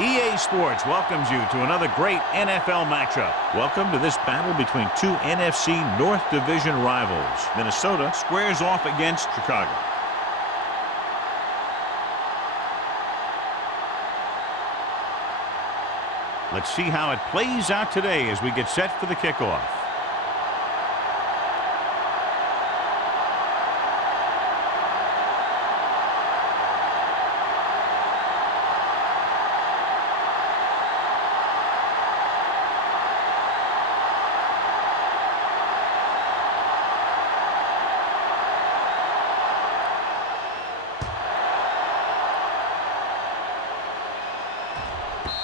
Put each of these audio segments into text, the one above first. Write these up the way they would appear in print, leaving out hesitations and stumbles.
EA Sports welcomes you to another great NFL matchup. Welcome to this battle between two NFC North Division rivals. Minnesota squares off against Chicago. Let's see how it plays out today as we get set for the kickoff.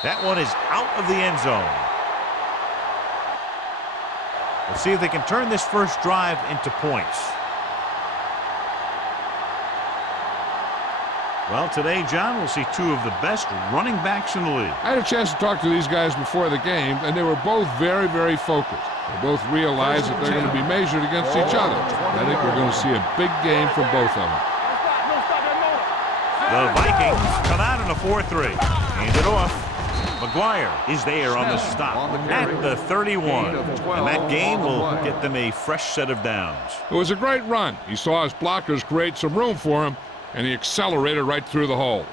That one is out of the end zone. Let's see if they can turn this first drive into points. Well, today, John, we'll see two of the best running backs in the league. I had a chance to talk to these guys before the game, and they were both very, very focused. They both realize that they're going to be measured against each other. I think we're going to see a big game from both of them. The Vikings come out in a 4-3. Hand it off. McGuire is there on the stop at the 31. And that gain will get them a fresh set of downs. It was a great run. He saw his blockers create some room for him, and he accelerated right through the hole.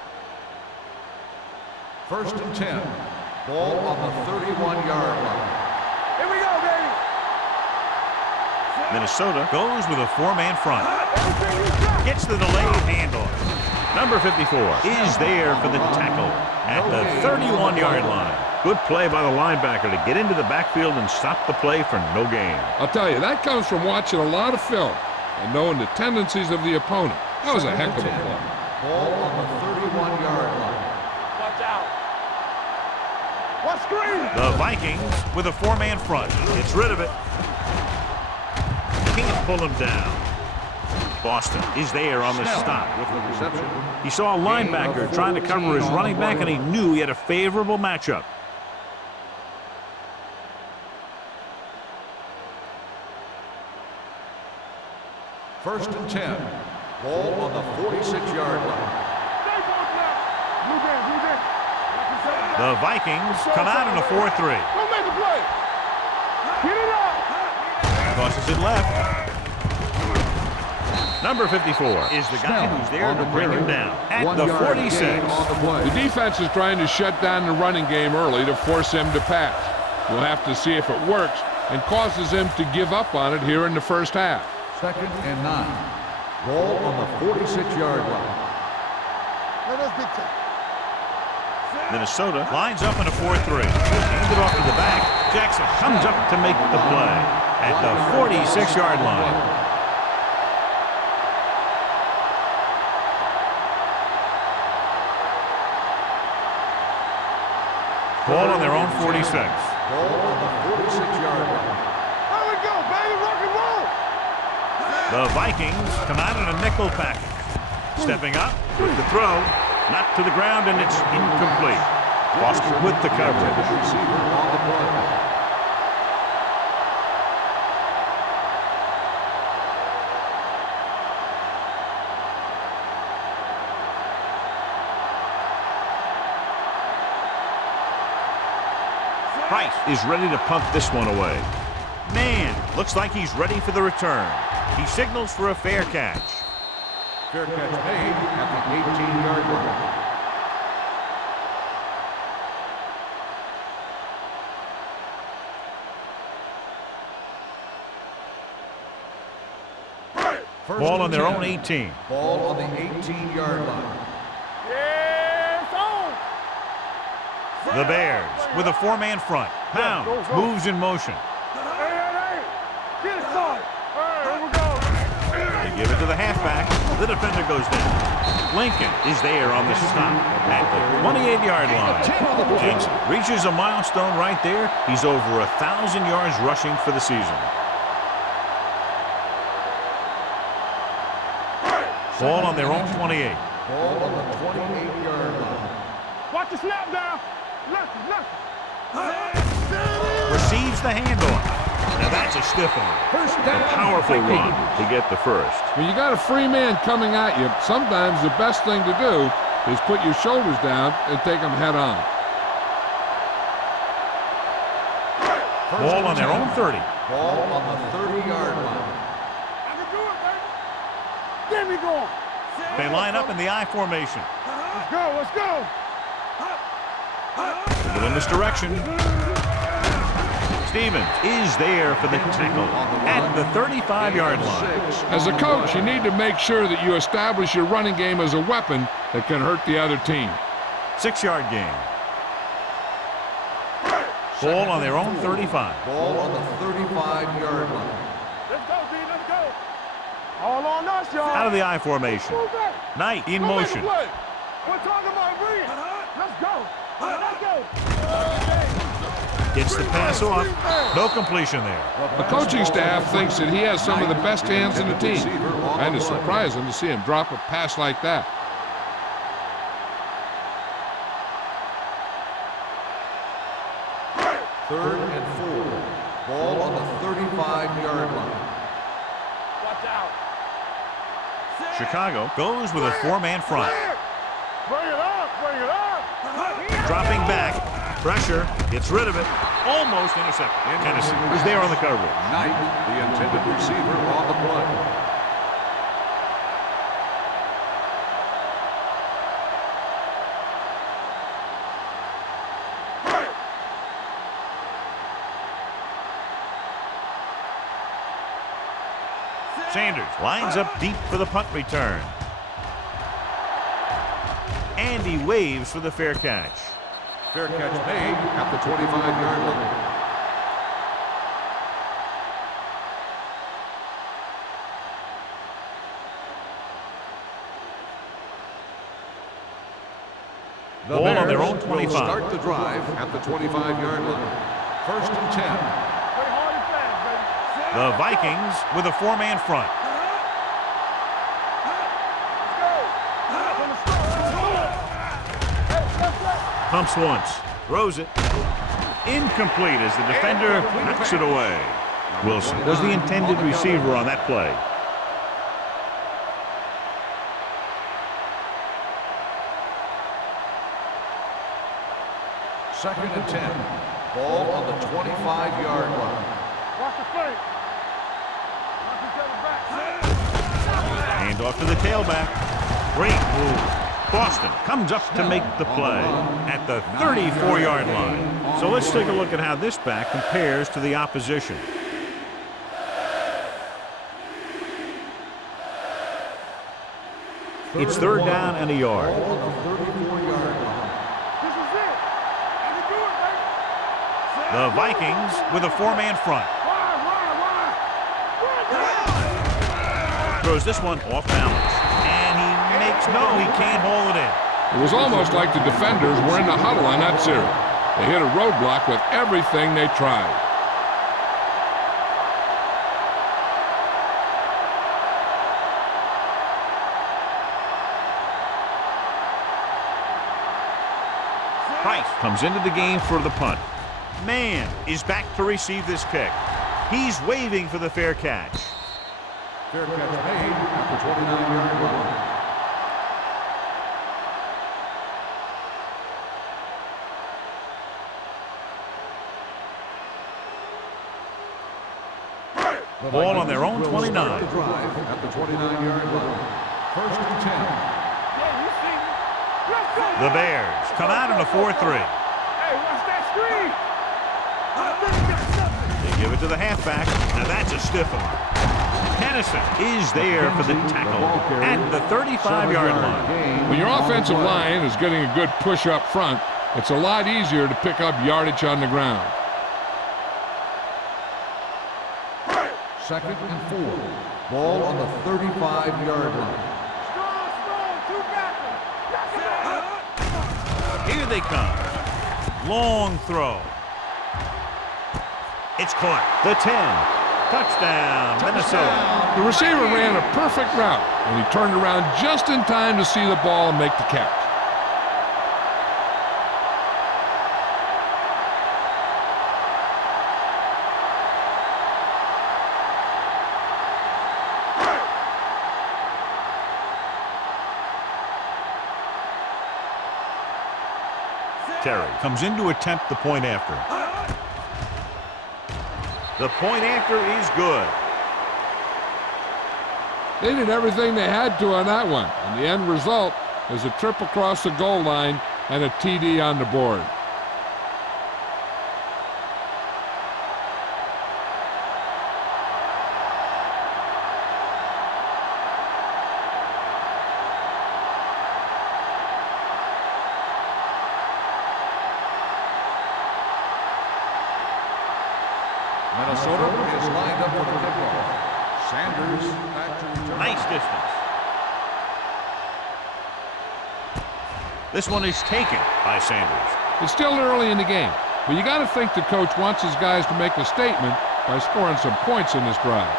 1st and 10. Ball on the 31-yard line. Here we go, baby. Minnesota goes with a four-man front. Gets the delayed handoff. Number 54 is there for the tackle at the 31-yard line. Good play by the linebacker to get into the backfield and stop the play for no gain. I'll tell you, that comes from watching a lot of film and knowing the tendencies of the opponent. That was a heck of a play. Ball on the 31-yard line. Watch out. What screen? The Vikings with a four-man front. Gets rid of it. Can't pull him down. Boston is there on the stop. With the reception. He saw a linebacker trying to cover his running back, and he knew he had a favorable matchup. First and 10. Ball on the 46-yard line. The Vikings come out in a 4-3. Don't make a play. Get it up. Tosses it left. Number 54 is the guy who's there to bring him down at the 46. The defense is trying to shut down the running game early to force him to pass. We'll have to see if it works and causes him to give up on it here in the first half. 2nd and 9. Ball on the 46-yard line. Minnesota lines up in a 4-3. Hands it off to the back. Jackson comes up to make the play at the 46-yard line. Ball on their own 46. Ball on the 46-yard line. There we go, baby. Rock and roll. The Vikings come out in a nickel package. Stepping up with the throw. Not to the ground, and it's incomplete. Boston with the coverage. Receiver on the play. Price is ready to punt this one away. Man, looks like he's ready for the return. He signals for a fair catch. Fair catch made at the 18-yard line. Ball on their own 18. Ball on the 18-yard line. Yeah, it's on. The Bears with a four-man front. Pound moves in motion. Get it started. Here we go. They give it to the halfback. The defender goes down. Lincoln is there on the stop at the 28-yard line. Jensen reaches a milestone right there. He's over 1,000 yards rushing for the season. Ball on their own 28. Ball on the 28-yard line. Watch the snap down. Left. Receives the handoff. Now that's a stiff one. First down. A powerful run to get the first. When you got a free man coming at you, sometimes the best thing to do is put your shoulders down and take them head on. Ball on their own 30. Ball on the 30-yard line. I can do it, baby. Get me going. They line up in the I formation. Let's go. A little misdirection. Stevens is there for the tackle at the 35-yard line. As a coach, you need to make sure that you establish your running game as a weapon that can hurt the other team. 6-yard gain. Ball on their own 35. Ball on the 35-yard line. Let's go, D. Let's go. All on us, y'all. Out of the I formation. Knight in motion. We're talking about bringing. Let's go. Let's go. Gets the pass off. No completion there. The coaching staff thinks that he has some of the best hands in the team. Kind of surprising to see him drop a pass like that. Third and 4. Ball on the 35-yard line. Watch out. Chicago goes with a four-man front. Bring it up. Dropping back. Pressure. Gets rid of it. Almost intercepted. Tennessee is there on the coverage. Knight, the intended receiver, on the play. Sanders lines up deep for the punt return. And he waves for the fair catch. Fair catch made at the 25-yard line. The Ball on their Bears own 25. will start the drive at the 25-yard line. First and 10. Play hard and fast, baby. The Vikings with a four-man front. Pumps once. Throws it. Incomplete as the defender knocks it away. Wilson was the intended receiver on that play. Second and 10. Ball on the 25-yard line. Watch the fake. Watch each other back. Hand off to the tailback. Great move. Boston comes up to make the play at the 34-yard line. So let's take a look at how this back compares to the opposition. It's third down and a yard. Ball on the 34-yard line. This is it. I can do it, baby. The Vikings with a four-man front. Why? Throws this one off balance. And he makes he can't hold it in. It was almost like the defenders were in the huddle on that series. They hit a roadblock with everything they tried. Price comes into the game for the punt. Mann is back to receive this kick. He's waving for the fair catch. Fair catch made at the 29-yard line. Ball on their own 29. The drive at the 29-yard line. First and 10. Yeah, you see me. Let's go. The Bears come out in a 4-3. Hey, watch that screen. They give it to the halfback. Now that's a stiff one. Tennyson is there for the tackle at the 35-yard line. When your offensive line is getting a good push up front, it's a lot easier to pick up yardage on the ground. 2nd and 4. Ball on the 35-yard line. Strong, two backers. Here they come. Long throw. It's caught. The 10. Touchdown, Minnesota. The receiver ran a perfect route, and he turned around just in time to see the ball and make the catch. Terry comes in to attempt the point after. The point after is good. They did everything they had to on that one, and the end result is a trip across the goal line and a TD on the board. Minnesota is lined up for the kickoff. Sanders back to return. Nice distance. This one is taken by Sanders. It's still early in the game, but you got to think the coach wants his guys to make a statement by scoring some points in this drive.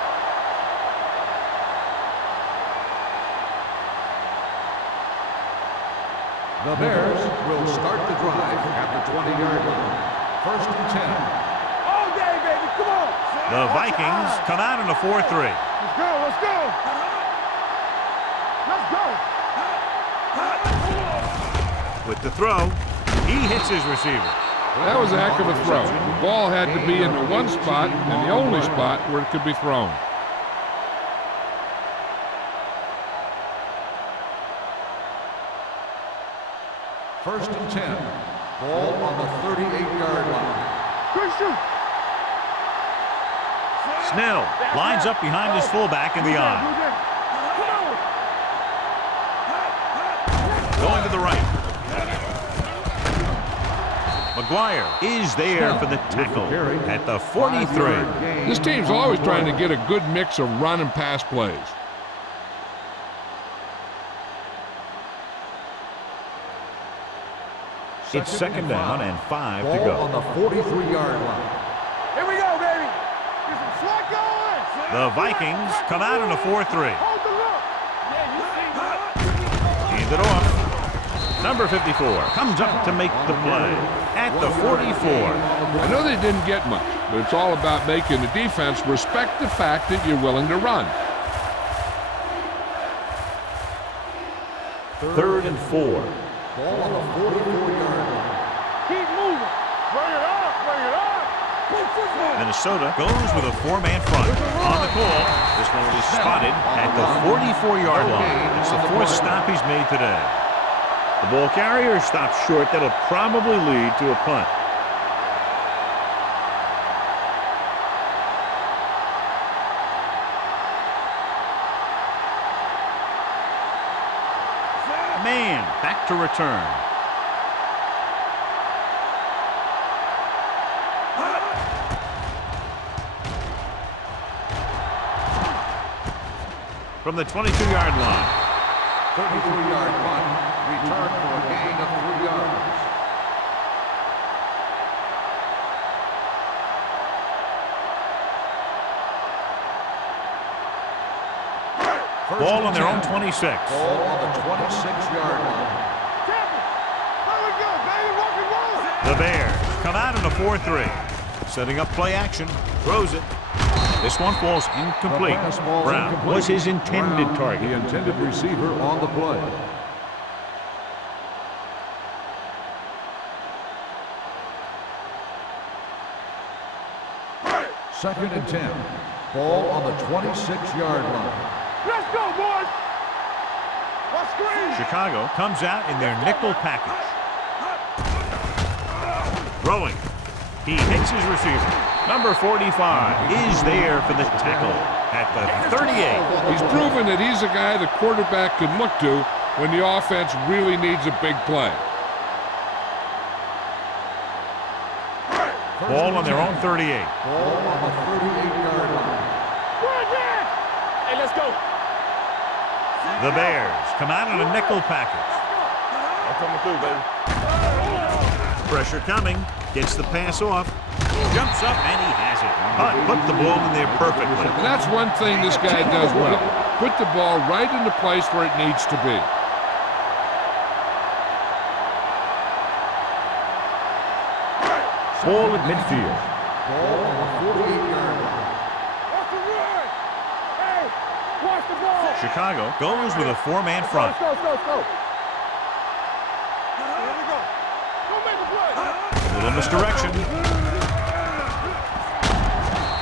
The Bears will start the drive at the 20-yard line. 1st and 10. All day, baby. Come on. The Vikings come out in a 4-3. Let's go. Let's go. Let's go. With the throw, he hits his receiver. That was a heck of a throw. The ball had to be in the one spot and the only spot where it could be thrown. First and 10. Ball on the 38-yard line. Good shoot. Snell lines up behind his fullback in the eye. Going to the right. McGuire is there for the tackle at the 43. This team's always trying to get a good mix of run and pass plays. It's 2nd down and 5 to Ball go. on the 43-yard line. Here we go, baby. Get some slack going. The Vikings come out in a 4-3. Hold the look. Yeah, you see. Hand it off. Number 54 comes up to make the play at the 44. I know they didn't get much, but it's all about making the defense respect the fact that you're willing to run. 3rd and 4. Ball on the 44-yard line. Keep moving. Bring it up. Bring it up. Minnesota goes with a 4-man front. On the call, this one is spotted at the 44-yard line. It's the 4th stop he's made today. The ball carrier stops short. That'll probably lead to a punt. Man, back to return. From the 22-yard line. 33-yard punt. Return for a gain of 3 yards. Ball on their own 26. Ball on the 26-yard line. There we go, baby. Rock and roll. The Bears come out in a 4-3. Setting up play action. Throws it. This one falls incomplete. Brown was his intended target. The intended receiver on the play. Second and 10. Ball on the 26-yard line. Let's go, boys. Let's screen. Chicago comes out in their nickel package. Throwing. He hits his receiver. Number 45 is there for the tackle at the 38. He's proven that he's a guy the quarterback can look to when the offense really needs a big play. Ball on their own 38. Ball on the 38-yard line. Hey, let's go. The Bears come out in a nickel package. I'm coming through, baby. Pressure coming. Gets the pass off. Jumps up, and he has it. Put the ball in there perfectly. And that's one thing this guy does well. Put the ball right in the place where it needs to be. Ball at midfield. Ball on the 48-yard line. Watch the run. Hey, watch the ball. Chicago goes with a four-man front. Let's go. Here we go. Go make a play. A little misdirection.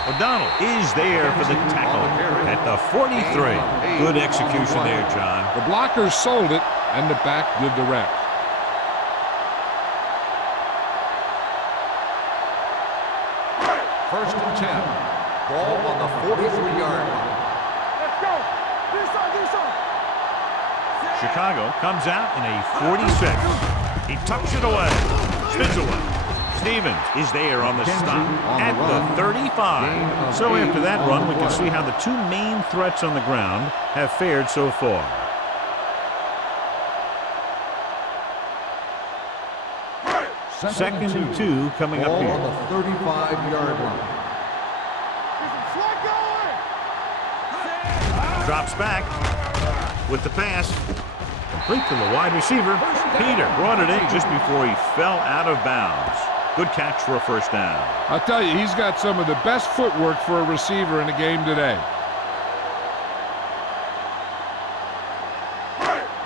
O'Donnell is there for the tackle at the 43. Good execution there, John. The blockers sold it, and the back did the rest. First and 10. Ball on the 43-yard line. Let's go. This on. Chicago comes out in a 46. He tucks it away. Spins away. Stevens is there on the stop at the 35. So after that run, we can see how the two main threats on the ground have fared so far. Second and 2 coming up Ball here. on the 35-yard line. Drops back with the pass. Complete to the wide receiver. Peter brought it in just before he fell out of bounds. Good catch for a first down. I'll tell you, he's got some of the best footwork for a receiver in the game today.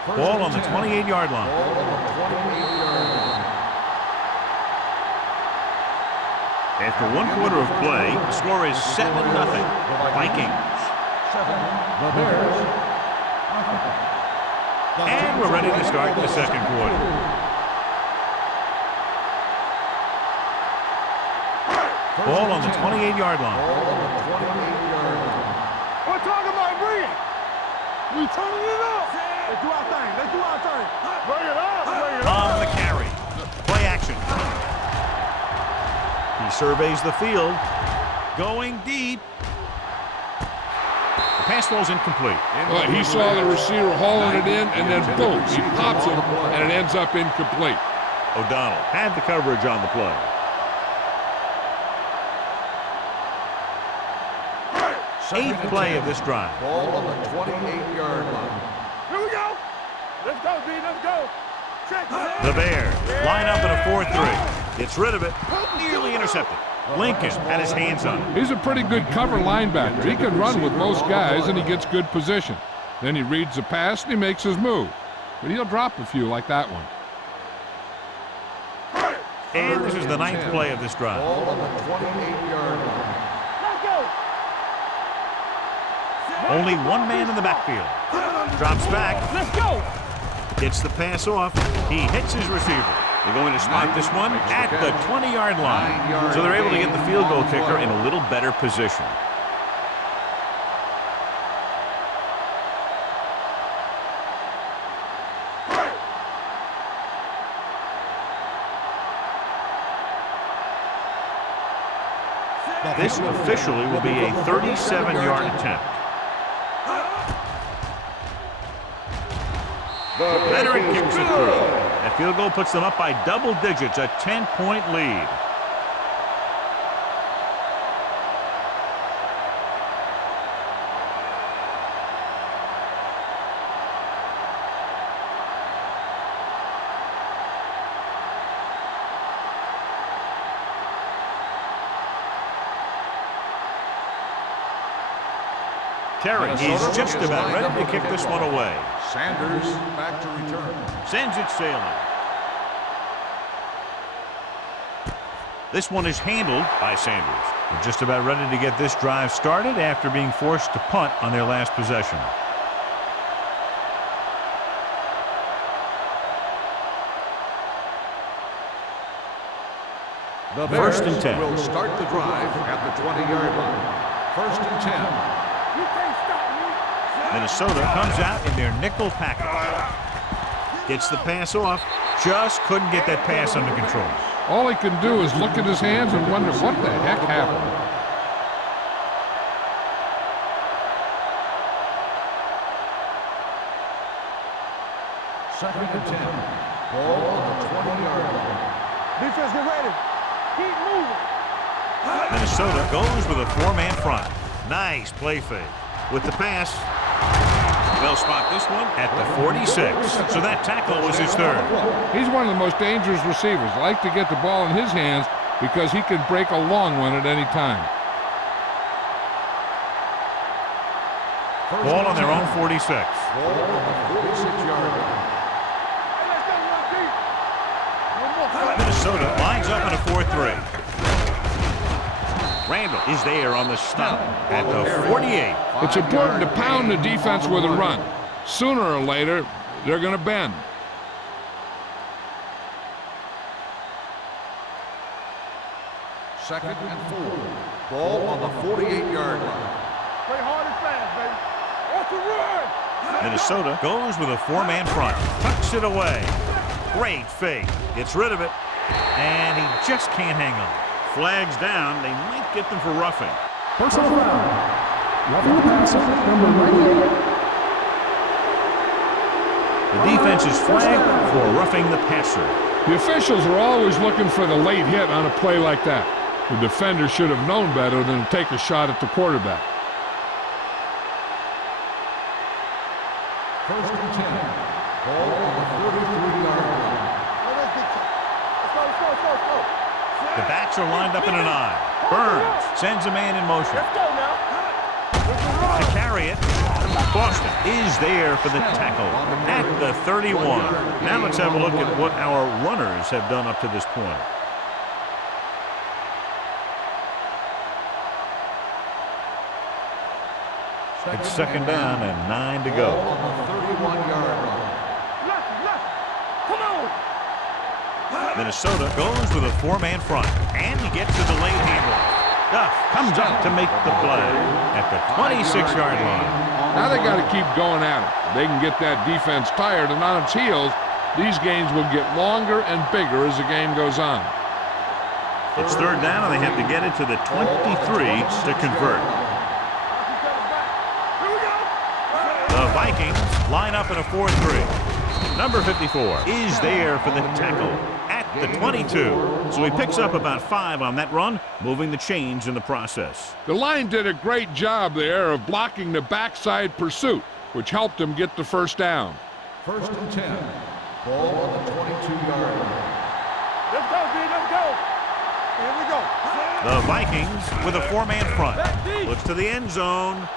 Ball on the 28-yard line. Ball on the 28-yard line. After one quarter of play, the score is 7-0. Vikings. The Bears. And we're ready to start the second quarter. Ball on the 28-yard line. Ball on the 28-yard line. We're talking about bringing. We turning it up. Let's do our thing. Bring it up. On the carry. Play action. He surveys the field. Going deep. The pass falls incomplete. Well, he saw the receiver hauling it in, and then boom, he pops it, and it ends up incomplete. O'Donnell had the coverage on the play. Eighth play of this drive. Ball on the 28-yard line. Here we go. Let's go, D. Let's go. Check. The Bears line up in a 4-3. Gets rid of it. Nearly intercepted. Lincoln had his hands on it. He's a pretty good cover linebacker. He can run with most guys, and he gets good position. Then he reads the pass, and he makes his move. But he'll drop a few like that one. And this is the ninth play of this drive. Ball on the 28-yard line. Let's go. Only one man in the backfield. Drops back. Let's go. Gets the pass off. He hits his receiver. They're going to spot this one at the 20-yard line. So they're able to get the field goal kicker in a little better position. This officially will be a 37-yard attempt. The veteran kicks it through. That field goal puts them up by double digits, a 10-point lead. Terry, he's just about ready to kick this one away. Sanders back to return. Sends it sailing. This one is handled by Sanders. They're just about ready to get this drive started after being forced to punt on their last possession. The First and Bears 10. will start the drive at the 20-yard line. First and 10. You can't stop me. Minnesota comes out in their nickel package. Gets the pass off. Just couldn't get that pass under control. All he can do is look at his hands and wonder what the heck happened. Second and 10. Ball on the 20-yard line. Defense, get ready. Keep moving. Minnesota goes with a four-man front. Nice play fake. With the pass, they'll spot this one at the 46. So that tackle was his third. He's one of the most dangerous receivers. I like to get the ball in his hands because he can break a long one at any time. Ball on their own 46. Ball on the 46-yard line. Minnesota lines up in a 4-3. Randall is there on the stop at the 48. It's important to pound the defense with a run. Sooner or later, they're going to bend. Second and 4. Ball on the 48-yard line. Play hard and fast, baby. What's the run? Minnesota goes with a four-man front. Tucks it away. Great fake. Gets rid of it. And he just can't hang on. Flags down. They might get them for roughing. Personal foul. Roughing the passer, number 98. The defense is flagged for roughing the passer. The officials are always looking for the late hit on a play like that. The defender should have known better than to take a shot at the quarterback. First and 10. Ball on the 33-yard line. Let's go. The backs are lined up in an eye. Burns sends a man in motion. Let's go now. To carry it, Boston is there for the tackle at the 31. Now let's have a look at what our runners have done up to this point. It's second down and 9 to go. Ball on the 31-yard line. Come on. Minnesota goes with a four-man front, and he gets the delayed handoff. Duff comes up to make the play at the 26-yard line. Now they got to keep going at it. If they can get that defense tired and on its heels, these games will get longer and bigger as the game goes on. It's third down, and they have to get it to the 23 to convert. The Vikings line up in a 4-3. Number 54 is there for the tackle at the 22. So he picks up about 5 on that run, moving the chains in the process. The line did a great job there of blocking the backside pursuit, which helped them get the first down. First and 10. Ball on the 22-yard line. Let's go, B. Let's go. Here we go. The Vikings with a four-man front. Looks to the end zone.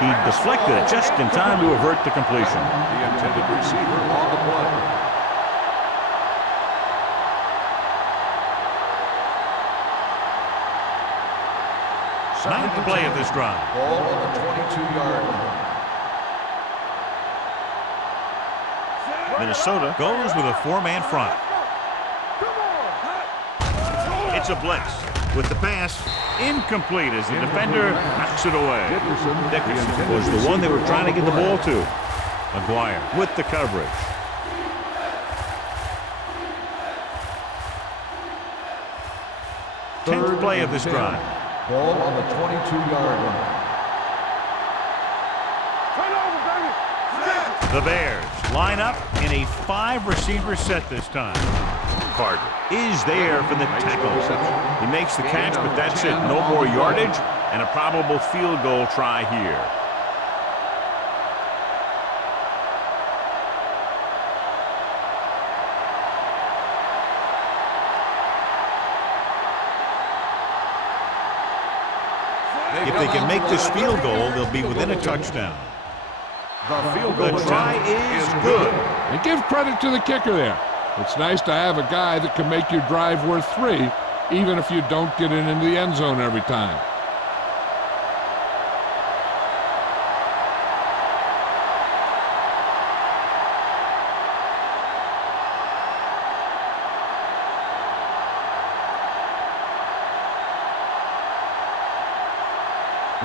He deflected it just in time to avert the completion. The intended receiver on the play. Ninth play of this drive. Ball on the 22-yard line. Minnesota goes with a four-man front. It's a blitz. With the pass, incomplete as the defender knocks it away. Dickerson was the one they were trying to get the ball to. McGuire with the coverage. Tenth play of this drive. Ball on the 22-yard line. The Bears line up in a 5-receiver set this time. Carter is there for the tackle. He makes the catch, but that's it. No more yardage and a probable field goal try here. If they can make this field goal, they'll be within a touchdown. The field goal The try is good. And give credit to the kicker there. It's nice to have a guy that can make your drive worth 3, even if you don't get it into the end zone every time.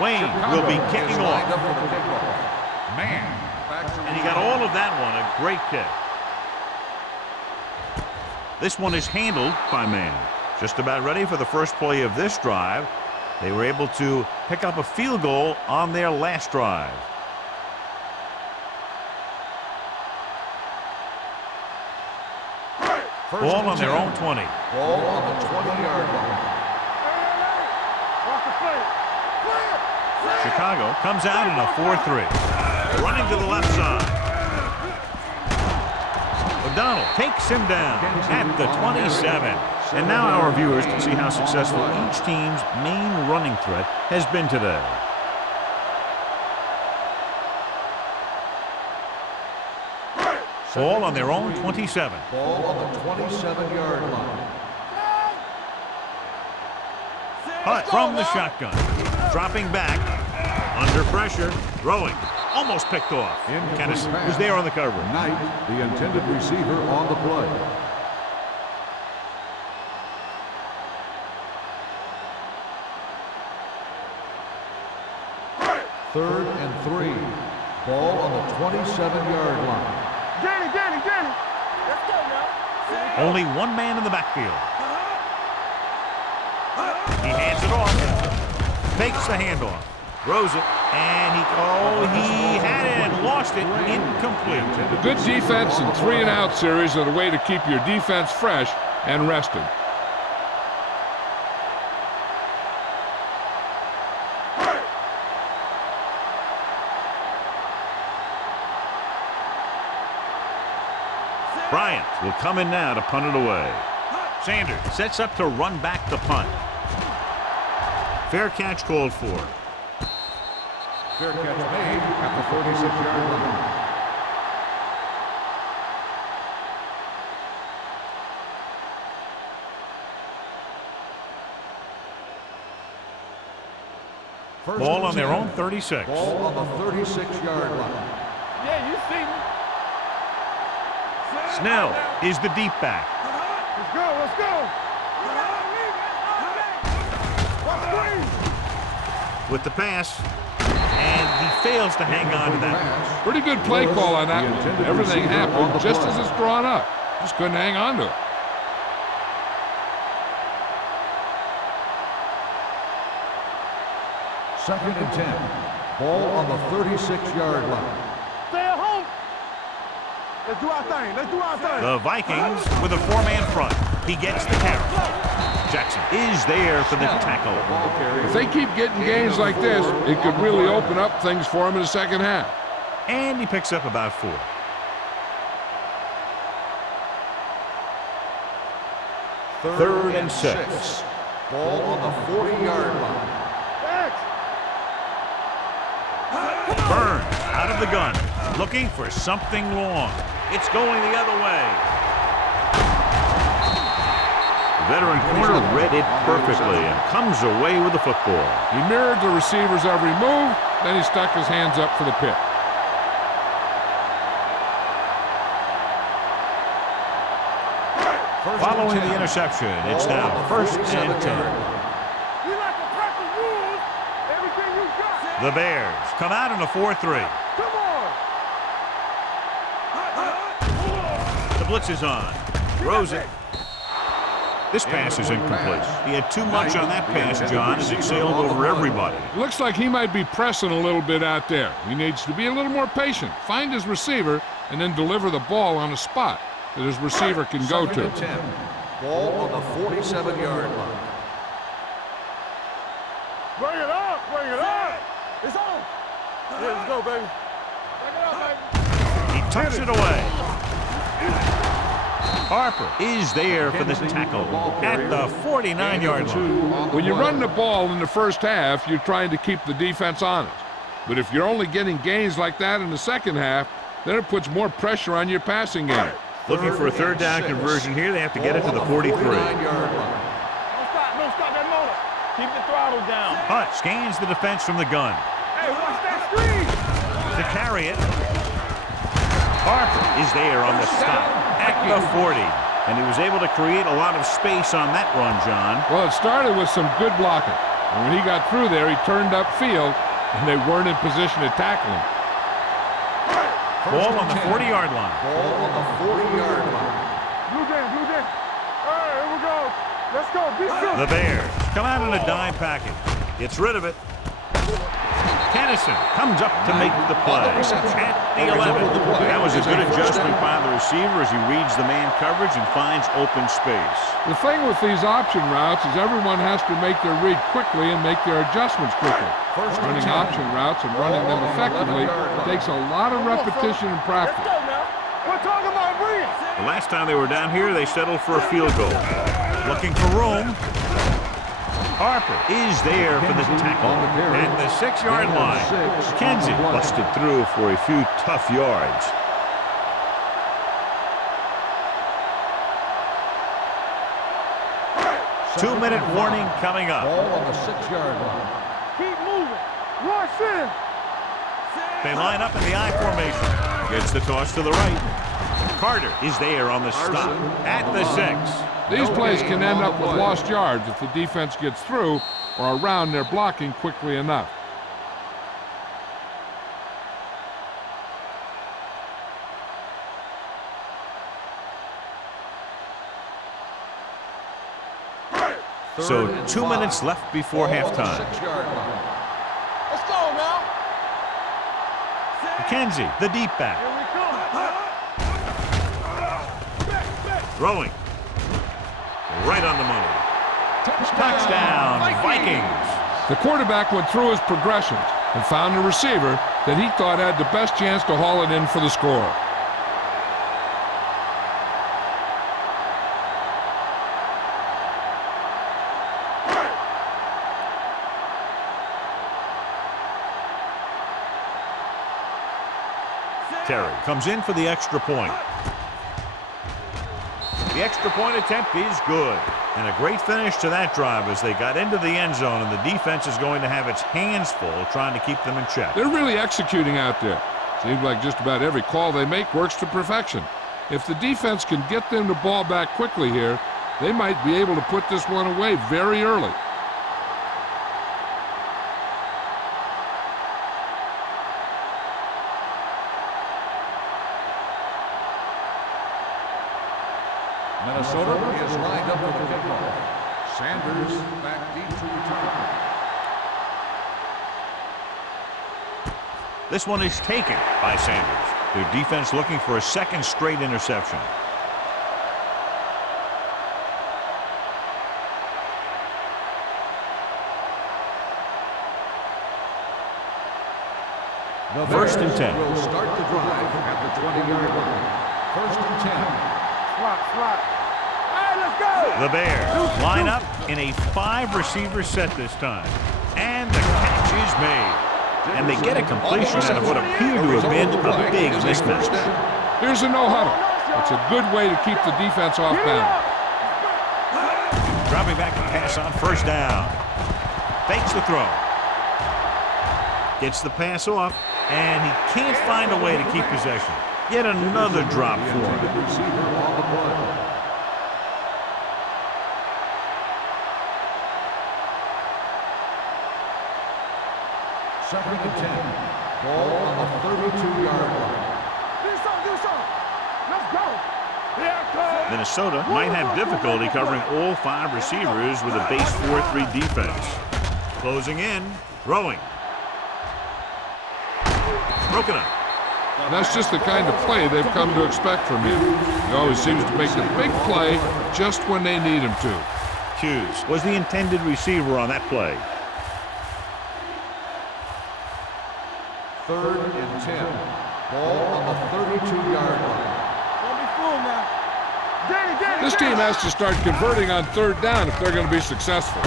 Wayne will be kicking off. Lined up for the kickoff. Man, back to And he got all of that one, a great kick. This one is handled by man. Just about ready for the first play of this drive. They were able to pick up a field goal on their last drive. Ball on their own 20. Ball on the 20-yard line. Watch the play. Chicago comes out in a 4-3. Running to the left side. O'Donnell takes him down at the 27. And now our viewers can see how successful each team's main running threat has been today. Ball on their own 27. Ball on the 27-yard line. Hunt from the shotgun. Dropping back. Under pressure. Throwing. Almost picked off. Kennison was there on the coverage. Knight, the intended receiver, on the play. Third and 3. Ball on the 27-yard line. Get it. Let's go now. Only one man in the backfield. He hands it off. Fakes the handoff. Throws it. And he had it and lost it. Incomplete. A good defense and 3-and-out series are the way to keep your defense fresh and rested. Bryant will come in now to punt it away. Sanders sets up to run back the punt. Fair catch called for. Fair catch made at the 46-yard line. Ball on their own 36. Ball on the 36-yard line. Yeah, you see me. Snell is the deep back. Let's go. With the pass, and he fails to hang on to that. Pretty good play call on that one. Everything happened just as it's drawn up. Just couldn't hang on to it. Second and 10. Ball on the 36-yard line. Stay at home. Let's do our thing. The Vikings with a 4-man front. He gets the carry. Jackson is there for the tackle. If they keep getting gains like this, it could really open up things for them in the second half. And he picks up about 4. Third and 6. Ball on the 40-yard line. Burns out of the gun, looking for something long. It's going the other way. The veteran corner read it perfectly and comes away with the football. He mirrored the receiver's every move, then he stuck his hands up for the pick. Following the interception, it's now first and 10. We like to practice rules. Everything you got. The Bears come out in a 4-3. Come on. The blitz is on. Throws it. This pass is incomplete. He had too much on that pass, John, as it sailed over everybody. Looks like he might be pressing a little bit out there. He needs to be a little more patient, find his receiver, and then deliver the ball on a spot that his receiver can go to. Second and 10. Ball on the 47-yard line. Bring it up. It's on. Yeah, let's go, baby. Bring it up, baby. He tucks it away. Harper is there for the tackle at the 49-yard line. When you run the ball in the first half, you're trying to keep the defense honest. But if you're only getting gains like that in the second half, then it puts more pressure on your passing game. Looking for a third down conversion here. They have to get it to the 43. Don't stop that motor. Keep the throttle down. Hunt scans the defense from the gun. Hey, watch that screen. To carry it, Harper is there on the stop at the 40. And he was able to create a lot of space on that run, John. Well, it started with some good blocking. And when he got through there, he turned upfield, and they weren't in position to tackle him. Ball on the 40-yard line. Ball on the 40-yard line. Blue jam. Let's go. Be good. The Bears come out in a dime package. Gets rid of it. Kennison comes up to make the play at the 11. That was a good adjustment by the receiver as he reads the man coverage and finds open space. The thing with these option routes is everyone has to make their read quickly and make their adjustments quickly. Running option routes and running them effectively takes a lot of repetition and practice. We're talking about bringing. The last time they were down here, they settled for a field goal. Looking for room. Harper is there for the tackle at the 6-yard line. Kenzie busted through for a few tough yards. Two-minute warning coming up. Ball on the 6-yard line. Keep moving. Rush in. They line up in the I formation. Gets the toss to the right. Carter is there on the stop at the 6. These plays can end up with lost yards if the defense gets through or around their blocking quickly enough. So 2 minutes left before halftime. 6-yard line. Let's go now. McKenzie, the deep back. Here we come. Throwing. Right on the money. Touchdown, Vikings. The quarterback went through his progressions and found a receiver that he thought had the best chance to haul it in for the score. Terry comes in for the extra point. The extra point attempt is good. And a great finish to that drive as they got into the end zone, and the defense is going to have its hands full trying to keep them in check. They're really executing out there. Seems like just about every call they make works to perfection. If the defense can get them the ball back quickly here, they might be able to put this one away very early. Minnesota is lined up for the kickoff. Sanders back deep to return. This one is taken by Sanders. Their defense looking for a second straight interception. The First and 10. will start the drive at the 20-yard line. First and 10. Slot. Hey, let's go. The Bears line up in a 5-receiver set this time. And the catch is made. And they get a completion out of what appeared to have been a big mismatch. Here's a no-huddle. It's a good way to keep the defense off balance. Dropping back to pass on first down. Fakes the throw. Gets the pass off, and he can't find a way to keep possession. Yet another drop for him. Receiver on the play. Second and 10. Ball on the 32-yard line. Do something. Let's go. Here it comes. Minnesota might have difficulty covering all 5 receivers with a base 4-3 defense. Closing in, throwing. Broken up. That's just the kind of play they've come to expect from him. He always seems to make the big play just when they need him to. Hughes was the intended receiver on that play. Third and 10. Ball on the 32-yard line. Don't be fooled now. This team has to start converting on third down if they're going to be successful.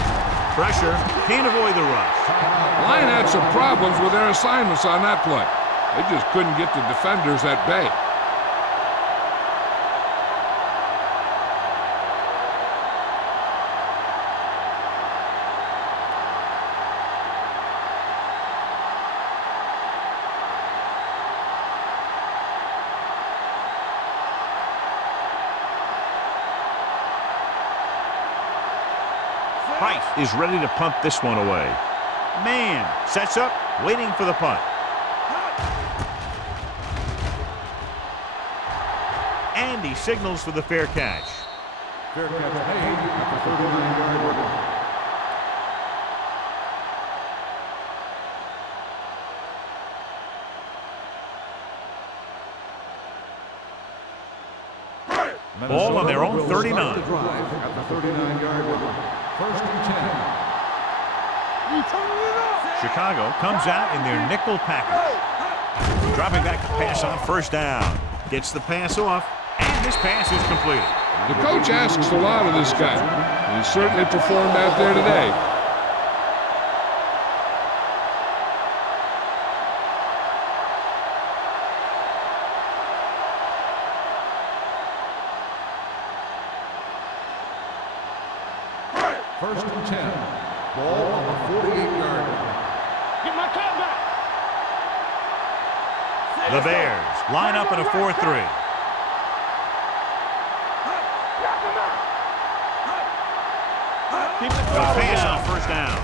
Pressure, can't avoid the rush. Line had some problems with their assignments on that play. They just couldn't get the defenders at bay. Price is ready to punt this one away. Man sets up, waiting for the punt. And he signals for the fair catch. Fair catch made at the 39-yard line. Ball on their own Will 39. start the drive at the 39-yard line. First and 10. Chicago comes out in their nickel package. Dropping back to pass on first down. Gets the pass off, and this pass is completed. The coach asks a lot of this guy. He certainly performed out there today. First and 10. Ball on the 48-yard line. Get my cat back. The Bears line up in a 4-3. The pass on first down.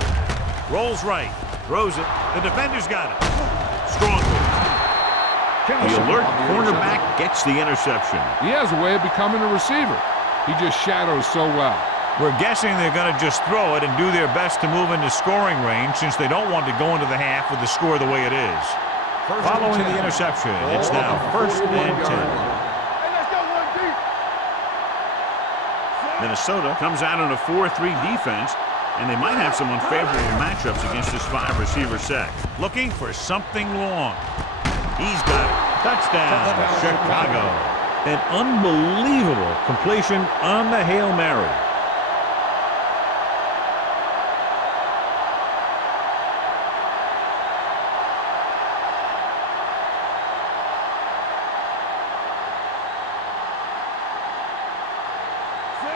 Rolls right. Throws it. The defender's got it. Strong. The alert cornerback gets the interception. He has a way of becoming a receiver. He just shadows so well. We're guessing they're going to just throw it and do their best to move into scoring range since they don't want to go into the half with the score the way it is. Following the interception, it's now first and 10. Hey, let's go one deep. Minnesota comes out on a 4-3 defense, and they might have some unfavorable matchups against this 5-receiver set. Looking for something long. He's got it. Touchdown, Chicago. An unbelievable completion on the Hail Mary.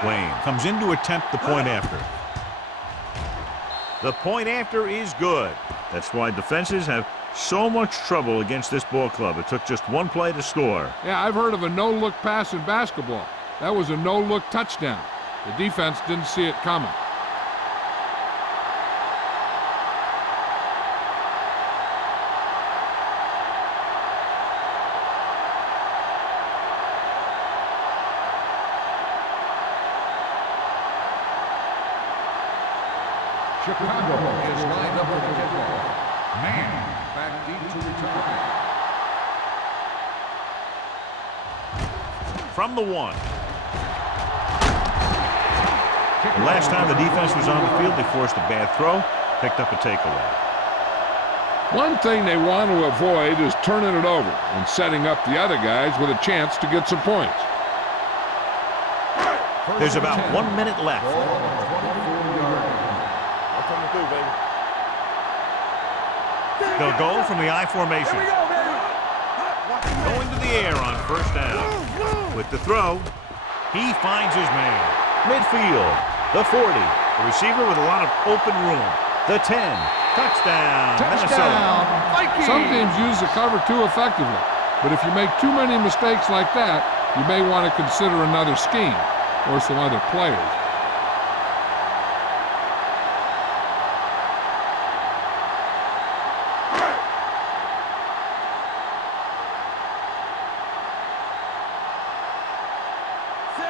Wayne comes in to attempt the point after. The point after is good. That's why defenses have so much trouble against this ball club. It took just one play to score. Yeah, I've heard of a no-look pass in basketball. That was a no-look touchdown. The defense didn't see it coming. Chicago is lined up for the kickoff. Man back deep to return. From the 1. The last time the defense was on the field, they forced a bad throw, picked up a takeaway. One thing they want to avoid is turning it over and setting up the other guys with a chance to get some points. There's about 1 minute left. Ball on the 24-yard line. Coming through, baby. They'll go from the I formation. Here we go, baby. Going to the air on first down. With the throw, he finds his man. Midfield, the 40. The receiver with a lot of open room. The 10. Touchdown, Minnesota. Some teams use the cover too effectively, but if you make too many mistakes like that, you may want to consider another scheme or some other players.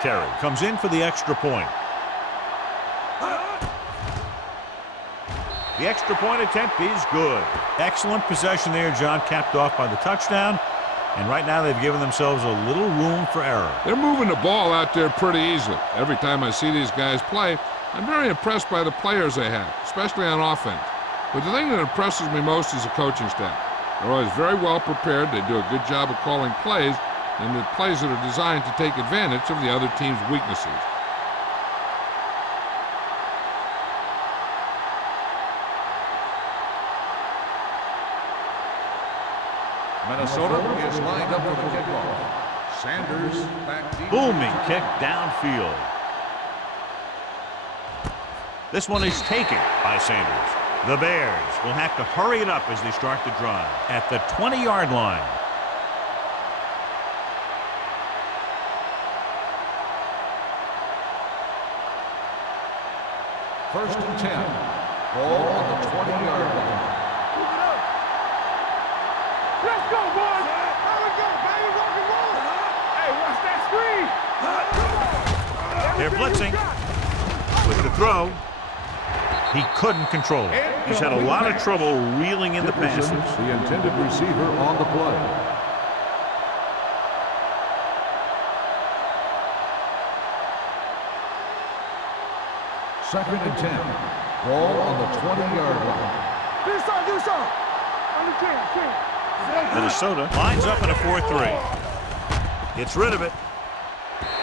Terry comes in for the extra point. The extra point attempt is good. Excellent possession there, John, capped off by the touchdown. And right now they've given themselves a little room for error. They're moving the ball out there pretty easily. Every time I see these guys play, I'm very impressed by the players they have, especially on offense. But the thing that impresses me most is the coaching staff. They're always very well prepared. They do a good job of calling plays, and the plays that are designed to take advantage of the other team's weaknesses. Minnesota is lined up for the kickoff. Sanders back deep. Booming kick downfield. This one is taken by Sanders. The Bears will have to hurry it up as they start the drive at the 20-yard line. First and 10. Ball on the 20-yard line. Let's go, boys. There we go, baby. Rock and roll. Hey, watch that screen. They're blitzing. With the throw. He couldn't control it. He's had a lot of trouble reeling in the passes. The intended receiver on the play. Second and 10. Ball on the 20-yard line. Do some. Minnesota lines up in a 4-3. Gets rid of it.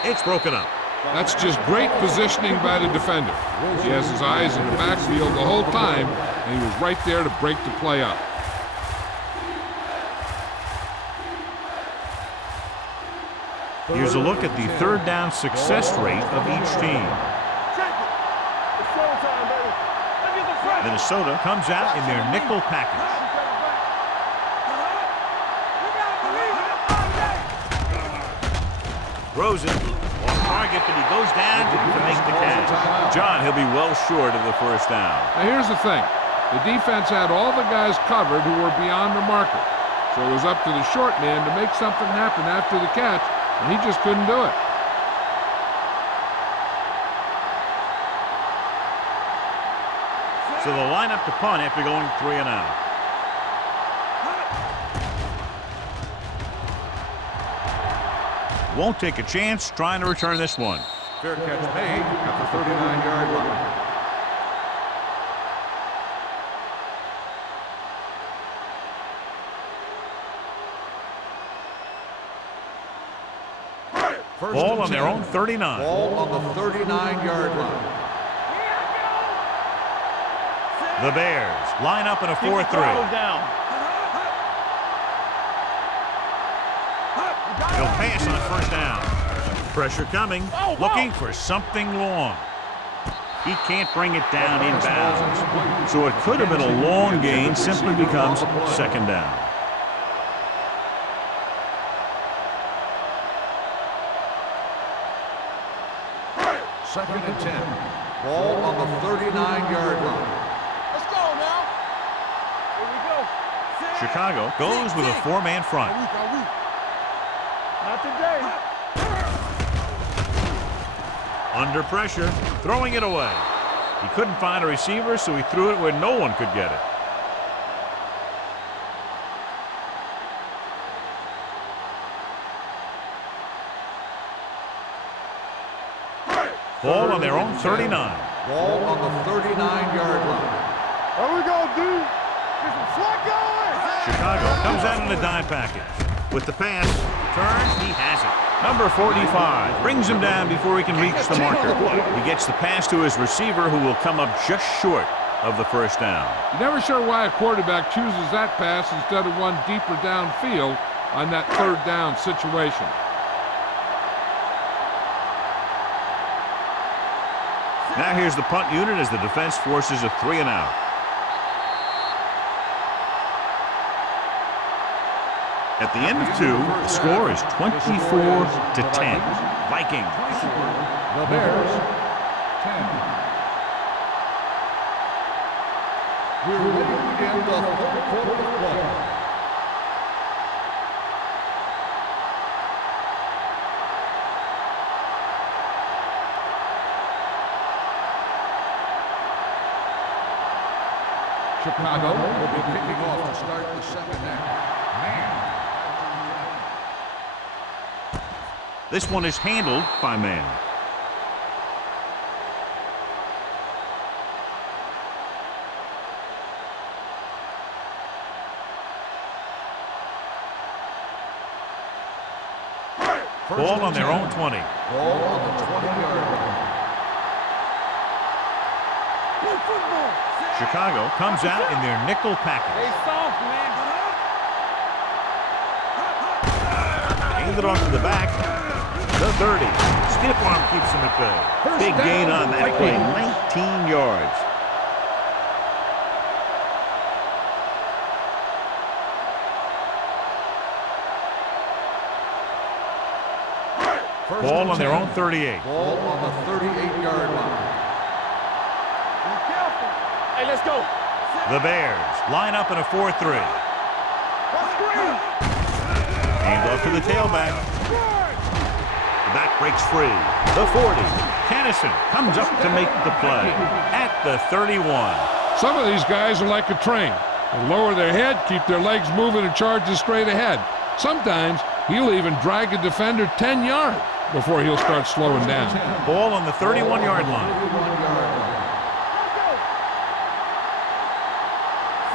It's broken up. That's just great positioning by the defender. He has his eyes in the backfield the whole time, and he was right there to break the play up. Here's a look at the third down success rate of each team. Minnesota comes out in their nickel package. Throws it on target, but he goes down to make the catch. John, he'll be well short of the first down. Now here's the thing. The defense had all the guys covered who were beyond the marker. So it was up to the short man to make something happen after the catch, and he just couldn't do it. So they'll line up to punt after going 3 and out. Won't take a chance trying to return this one. Fair catch made at the 39-yard line. Ball on their own 39. Ball on the 39-yard line. The Bears line up in a 4-3. He'll pass on first down. Pressure coming, looking for something long. He can't bring it down in bounds. So it could have been a long gain, simply becomes second down. Second and 10. Ball on the 39-yard line. Let's go now. Here we go. Chicago goes with a 4-man front. Not today. Under pressure, throwing it away. He couldn't find a receiver, so he threw it where no one could get it. Ball on their own 39. Ball on the 39-yard line. There we go, dude. Get some slack going. Chicago comes out in a dime package. With the pass, turns, he has it. Number 45 brings him down before he can reach the marker. He gets the pass to his receiver, who will come up just short of the first down. You're never sure why a quarterback chooses that pass instead of one deeper downfield on that third down situation. Now here's the punt unit as the defense forces a 3 and out. At the end of 2, the score is 24-10. Vikings. The Bears, 10. We're ready to begin the third quarter of play. Chicago will be kicking off to start the second half. This one is handled by man. Ball on their own 20. Ball on the 20-yard line. Chicago comes out in their nickel package. Hey, soft, man. Hand it off to the back. The 30. Stiff arm keeps him at bay. Big gain on that play. 19 yards. Ball on their own 38. Ball on the 38-yard line. Be careful. Hey, let's go. The Bears line up in a 4-3. Let's screen. Hand off to the tailback. The back breaks free. The 40. Kennison comes up to make the play at the 31. Some of these guys are like a train. They lower their head, keep their legs moving, and charge straight ahead. Sometimes he'll even drag a defender 10 yards before he'll start slowing down. Ball on the 31-yard line.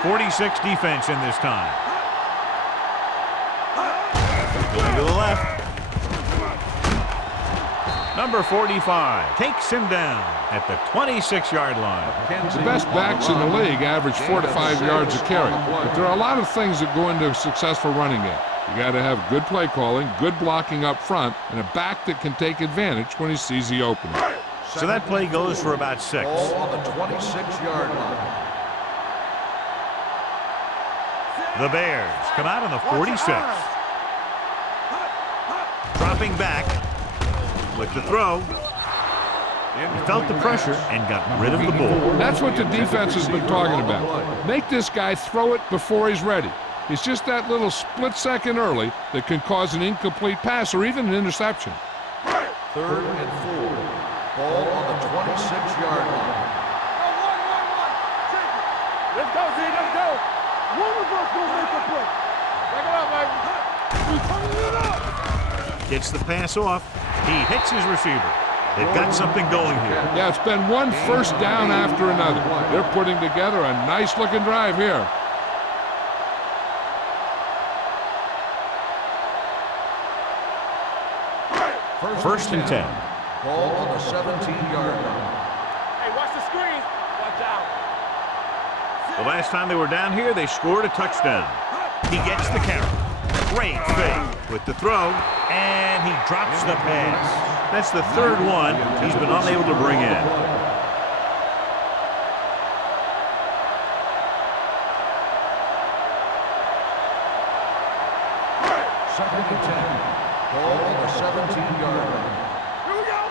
46 defense in this time. Going to the left. Number 45 takes him down at the 26-yard line. The best backs in the league average 4 to 5 yards a carry. But there are a lot of things that go into a successful running game. You got to have good play calling, good blocking up front, and a back that can take advantage when he sees the opening. So that play goes for about 6. Ball on the 26-yard line. The Bears come out on the 46. Dropping back with the throw. He felt the pressure and got rid of the ball. That's what the defense has been talking about. Make this guy throw it before he's ready. It's just that little split second early that can cause an incomplete pass or even an interception. 3rd and 4. Ball on the 26-yard line. Let's go, Z. Let's go. One of us will make a play. Back it up, baby. We turning it up. Gets the pass off. He hits his receiver. They've got something going here. Yeah, it's been one first down after another. They're putting together a nice-looking drive here. First and 10. Ball on the 17-yard line. Hey, watch the screen. Watch out. The last time they were down here, they scored a touchdown. He gets the carry. Great fake with the throw, and he drops the pass. That's the 3rd one he's been unable to bring in. Second and 10. Ball on the 17-yard line. Here we go.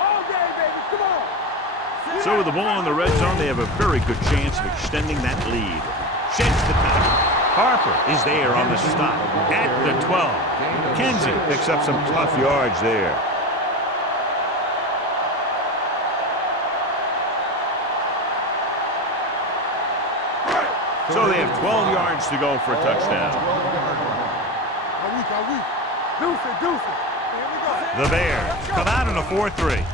All day, baby. Come on. So with the ball in the red zone, they have a very good chance of extending that lead. Sheds the tackle. Harper is there on the stop at the 12. Kenzie picks up some tough yards there. So they have 12 yards to go for a touchdown. Deuce it. Here we go. The Bears come out in a 4-3.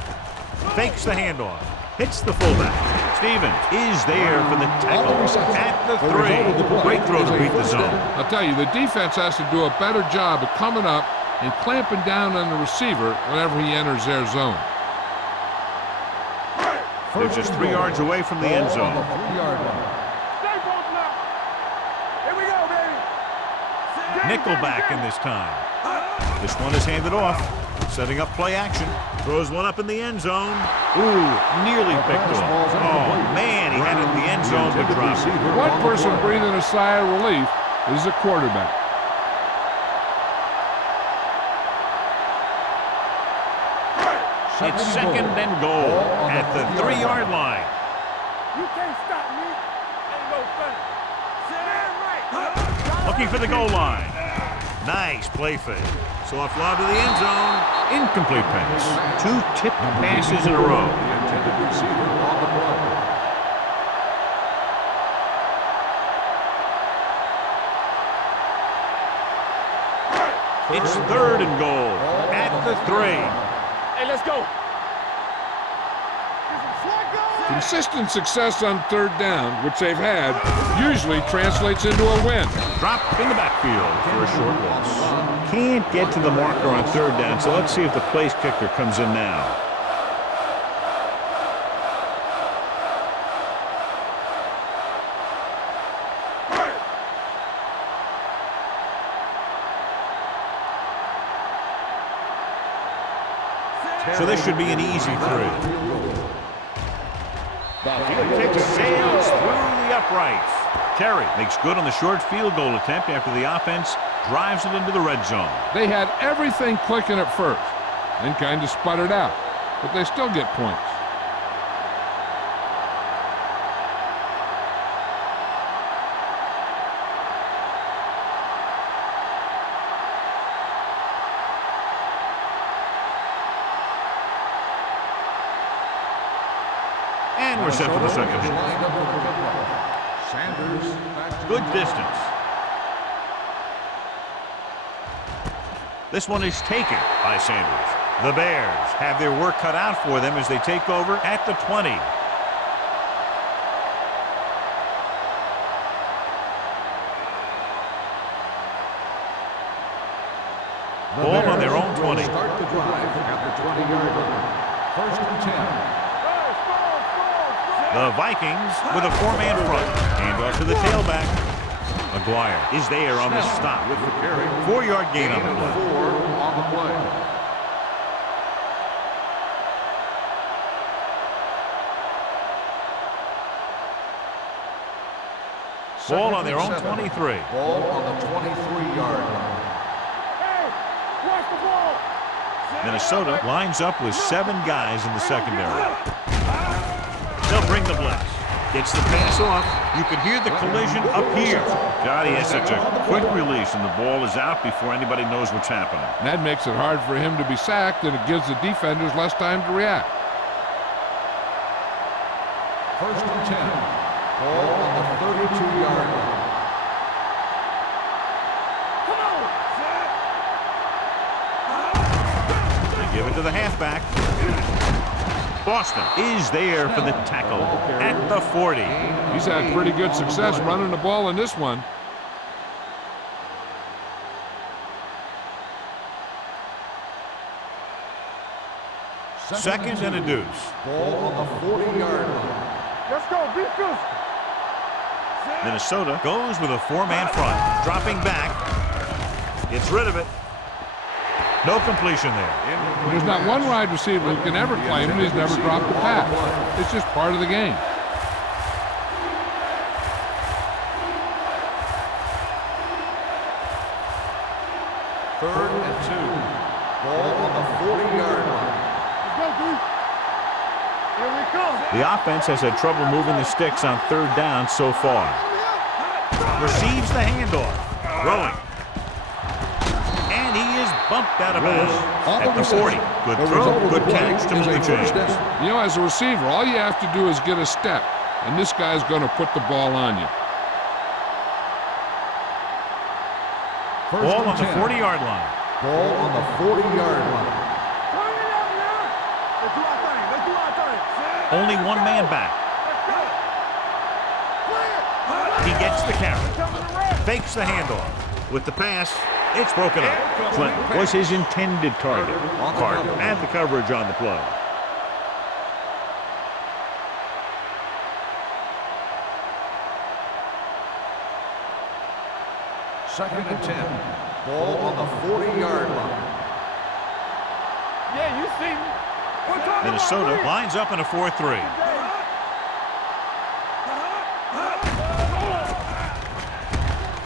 Fakes the handoff. Hits the fullback. Stevens is there for the tackle at the 3. Great throw to beat the zone. I'll tell you, the defense has to do a better job of coming up and clamping down on the receiver whenever he enters their zone. They're just 3 yards away from the end zone. Ball on the 3-yard line. Stay both now. Here we go, baby. Nickelback in this time. This one is handed off. Setting up play action. Throws one up in the end zone. Ooh, nearly picked off. Oh, man, he had it in the end zone but dropped it. One person breathing a sigh of relief is the quarterback. It's 2nd and goal at the 3-yard line. You can't stop me. Ain't no thing. Stand right. Looking for the goal line. Nice play fake. Soft lob to the end zone. Incomplete pass. 2 tipped passes in a row. The intended receiver on the play. It's 3rd and goal at the 3. Hey, let's go. Consistent success on 3rd down, which they've had, usually translates into a win. Dropped in the backfield for a short loss. Can't get to the marker on 3rd down, so let's see if the place kicker comes in now. So this should be an easy 3. Field kick sails through the uprights. Terry makes good on the short field goal attempt after the offense drives it into the red zone. They had everything clicking at first, then kind of sputtered out, but they still get points. we're set for the second is hit. lined up for the kickoff. Sanders back to Good distance. This one is taken by Sanders. The Bears have their work cut out for them as they take over at the 20. Ball on their own 20. Start the drive at the 20-yard line. 1st and 10. The Vikings with a 4-man front. Handoff to the tailback. McGuire is there on the stop With the carry. 4-yard gain on the Gain of play. 4 on the play. Ball on their own 2nd and 7. 23. Ball on the 23-yard line. Watch the ball. Minnesota lines up with 7 guys in the secondary. They'll bring the blitz. Gets the pass off. You can hear the collision up here. God, he has such a quick release, and the ball is out before anybody knows what's happening. And that makes it hard for him to be sacked, and it gives the defenders less time to react. 1st and 10. Ball on the 32-yard line. They give it to the halfback. Boston is there for the tackle at the 40. He's had pretty good success running the ball in this one. Second and a deuce. Ball on the 40-yard line. Let's go. Be physical. Minnesota goes with a 4-man front. Dropping back. Gets rid of it. No completion there. There's not one wide receiver who can ever claim that he's never dropped a pass. It's just part of the game. Third and 2. Ball on the 40-yard line. Let's go, dude. Here we come. The offense has had trouble moving the sticks on 3rd down so far. Receives the handoff. Throwing. And he is bumped out of bounds at the 40. Good throw, good catch to move the chains. You know, as a receiver, all you have to do is get a step, and this guy's going to put the ball on you. Ball on the 40-yard line. Ball on the 40-yard line. Turn it up now. Let's do our thing. Let's do our thing. Only 1 man back. Let's go. He gets the carry. Coming to rest. Fakes the handoff. With the pass, it's broken up. Clinton was his intended target. Carter had the coverage on the play. Second and 10. Ball on the 40-yard line. Yeah, you see me. We're talking Minnesota about lines up in a 4-3.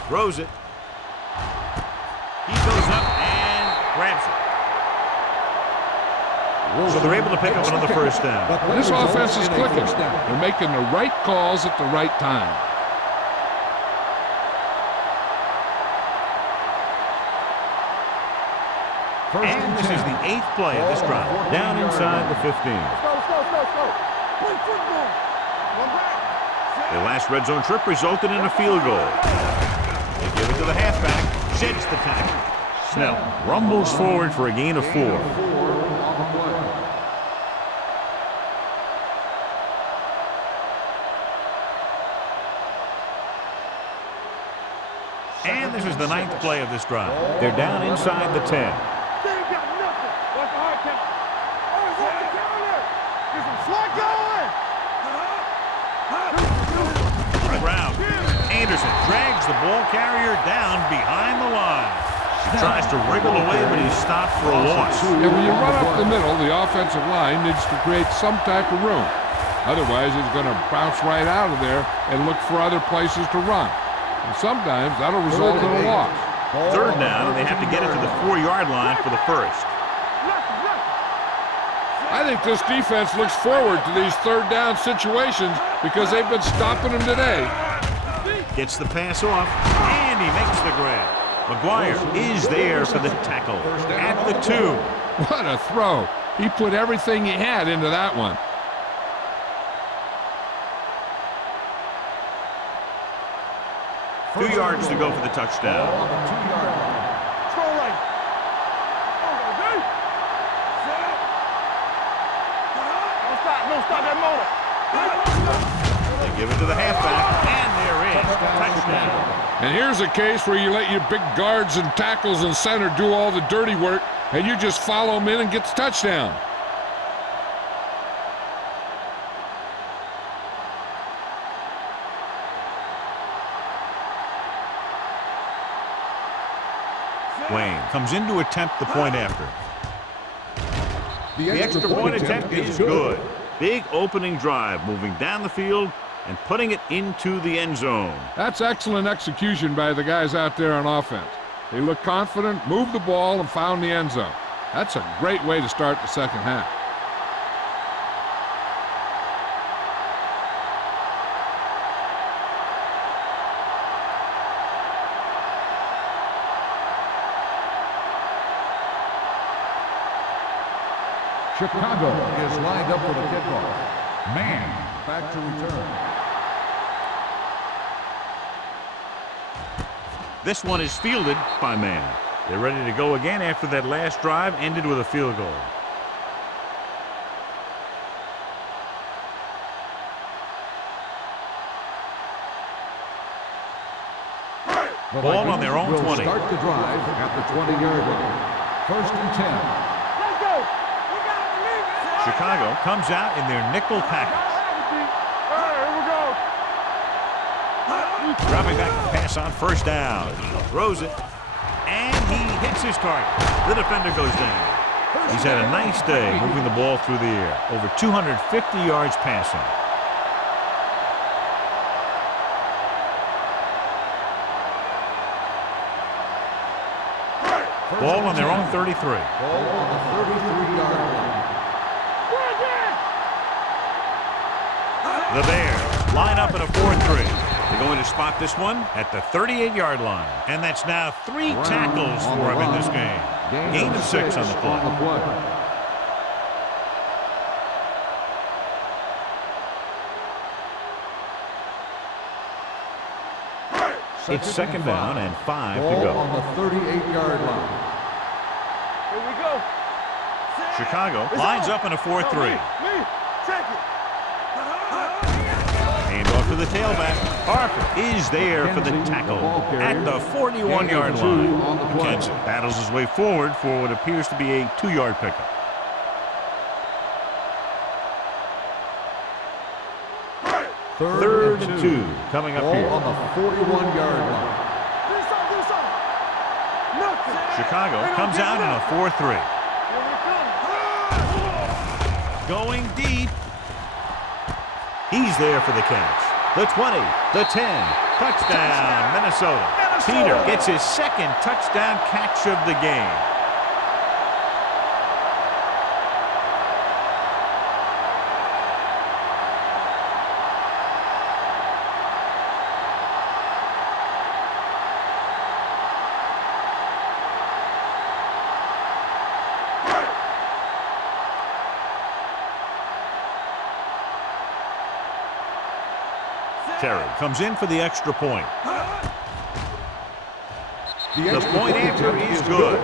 Throws it. He goes up and grabs it. So they're able to pick up another 1st down. This offense is clicking. They're making the right calls at the right time. And this is the 8th play of this drive. Down inside the 15. Let's go. Play football. One back. Their last red zone trip resulted in a field goal. They give it to the halfback. Sheds the tackle. Snell rumbles forward for a gain of 4. And this is the 9th play of this drive. They're down inside the 10. They ain't got nothing. What's the hard count? Oh, what's the count there? Get some slack going. Brown. Anderson drags the ball carrier down behind the line. Tries to wriggle away, but he's stopped for a loss. And when you run up the middle, the offensive line needs to create some type of room. Otherwise, it's going to bounce right out of there and look for other places to run. And sometimes that'll result in a loss. 3rd down, and they have to get it to the 4-yard line for the 1st. I think this defense looks forward to these 3rd down situations because they've been stopping them today. Gets the pass off, and he makes the grab. McGuire is there for the tackle at the 2. What a throw. He put everything he had into that one. 2 yards to go for the touchdown. On the 2-yard line. Throw right. Okay. Set. Don't stop that motor. They give it to the halfback, and there is touchdown. And here's a case where you let your big guards and tackles and center do all the dirty work, and you just follow them in and get the touchdown. Wayne comes in to attempt the point after. The extra point attempt is good. Big opening drive, moving down the field and putting it into the end zone. That's excellent execution by the guys out there on offense. They looked confident, moved the ball, and found the end zone. That's a great way to start the second half. Chicago is lined up for the kickoff. Man back to return. This one is fielded by Man. They're ready to go again after that last drive ended with a field goal. The Ball on their own will 20. Start the drive at the 20-yard line. 1st and 10. Let's go. We gotta believe it. Chicago comes out in their nickel package. All right, here we go. Dropping back to pass on 1st down. Throws it, and he hits his target. The defender goes down. He's had a nice day moving the ball through the air. Over 250 yards passing. Ball on their own 33. Ball on the 33-yard line. The Bears line up in a 4-3. They're going to spot this one at the 38-yard line. And that's now 3 tackles for him in this game. Gain of 6 on the play. It's 2nd down and 5 to Ball go. on the 38-yard line. Here we go. Chicago lines up in a 4-3. Me. Check it. Hand off to the tailback. Harper is there for the tackle at the 41-yard line. McKenzie battles his way forward for what appears to be a 2-yard pickup. Third and 2 coming up Ball here. on the 41-yard line. Do something. Nothing. Chicago comes out in a 4-3. Here we come. Going deep. He's there for the catch. The 20, the 10. Touchdown, Minnesota. Peter gets his 2nd touchdown catch of the game. Terry comes in for the extra point. The point after is good.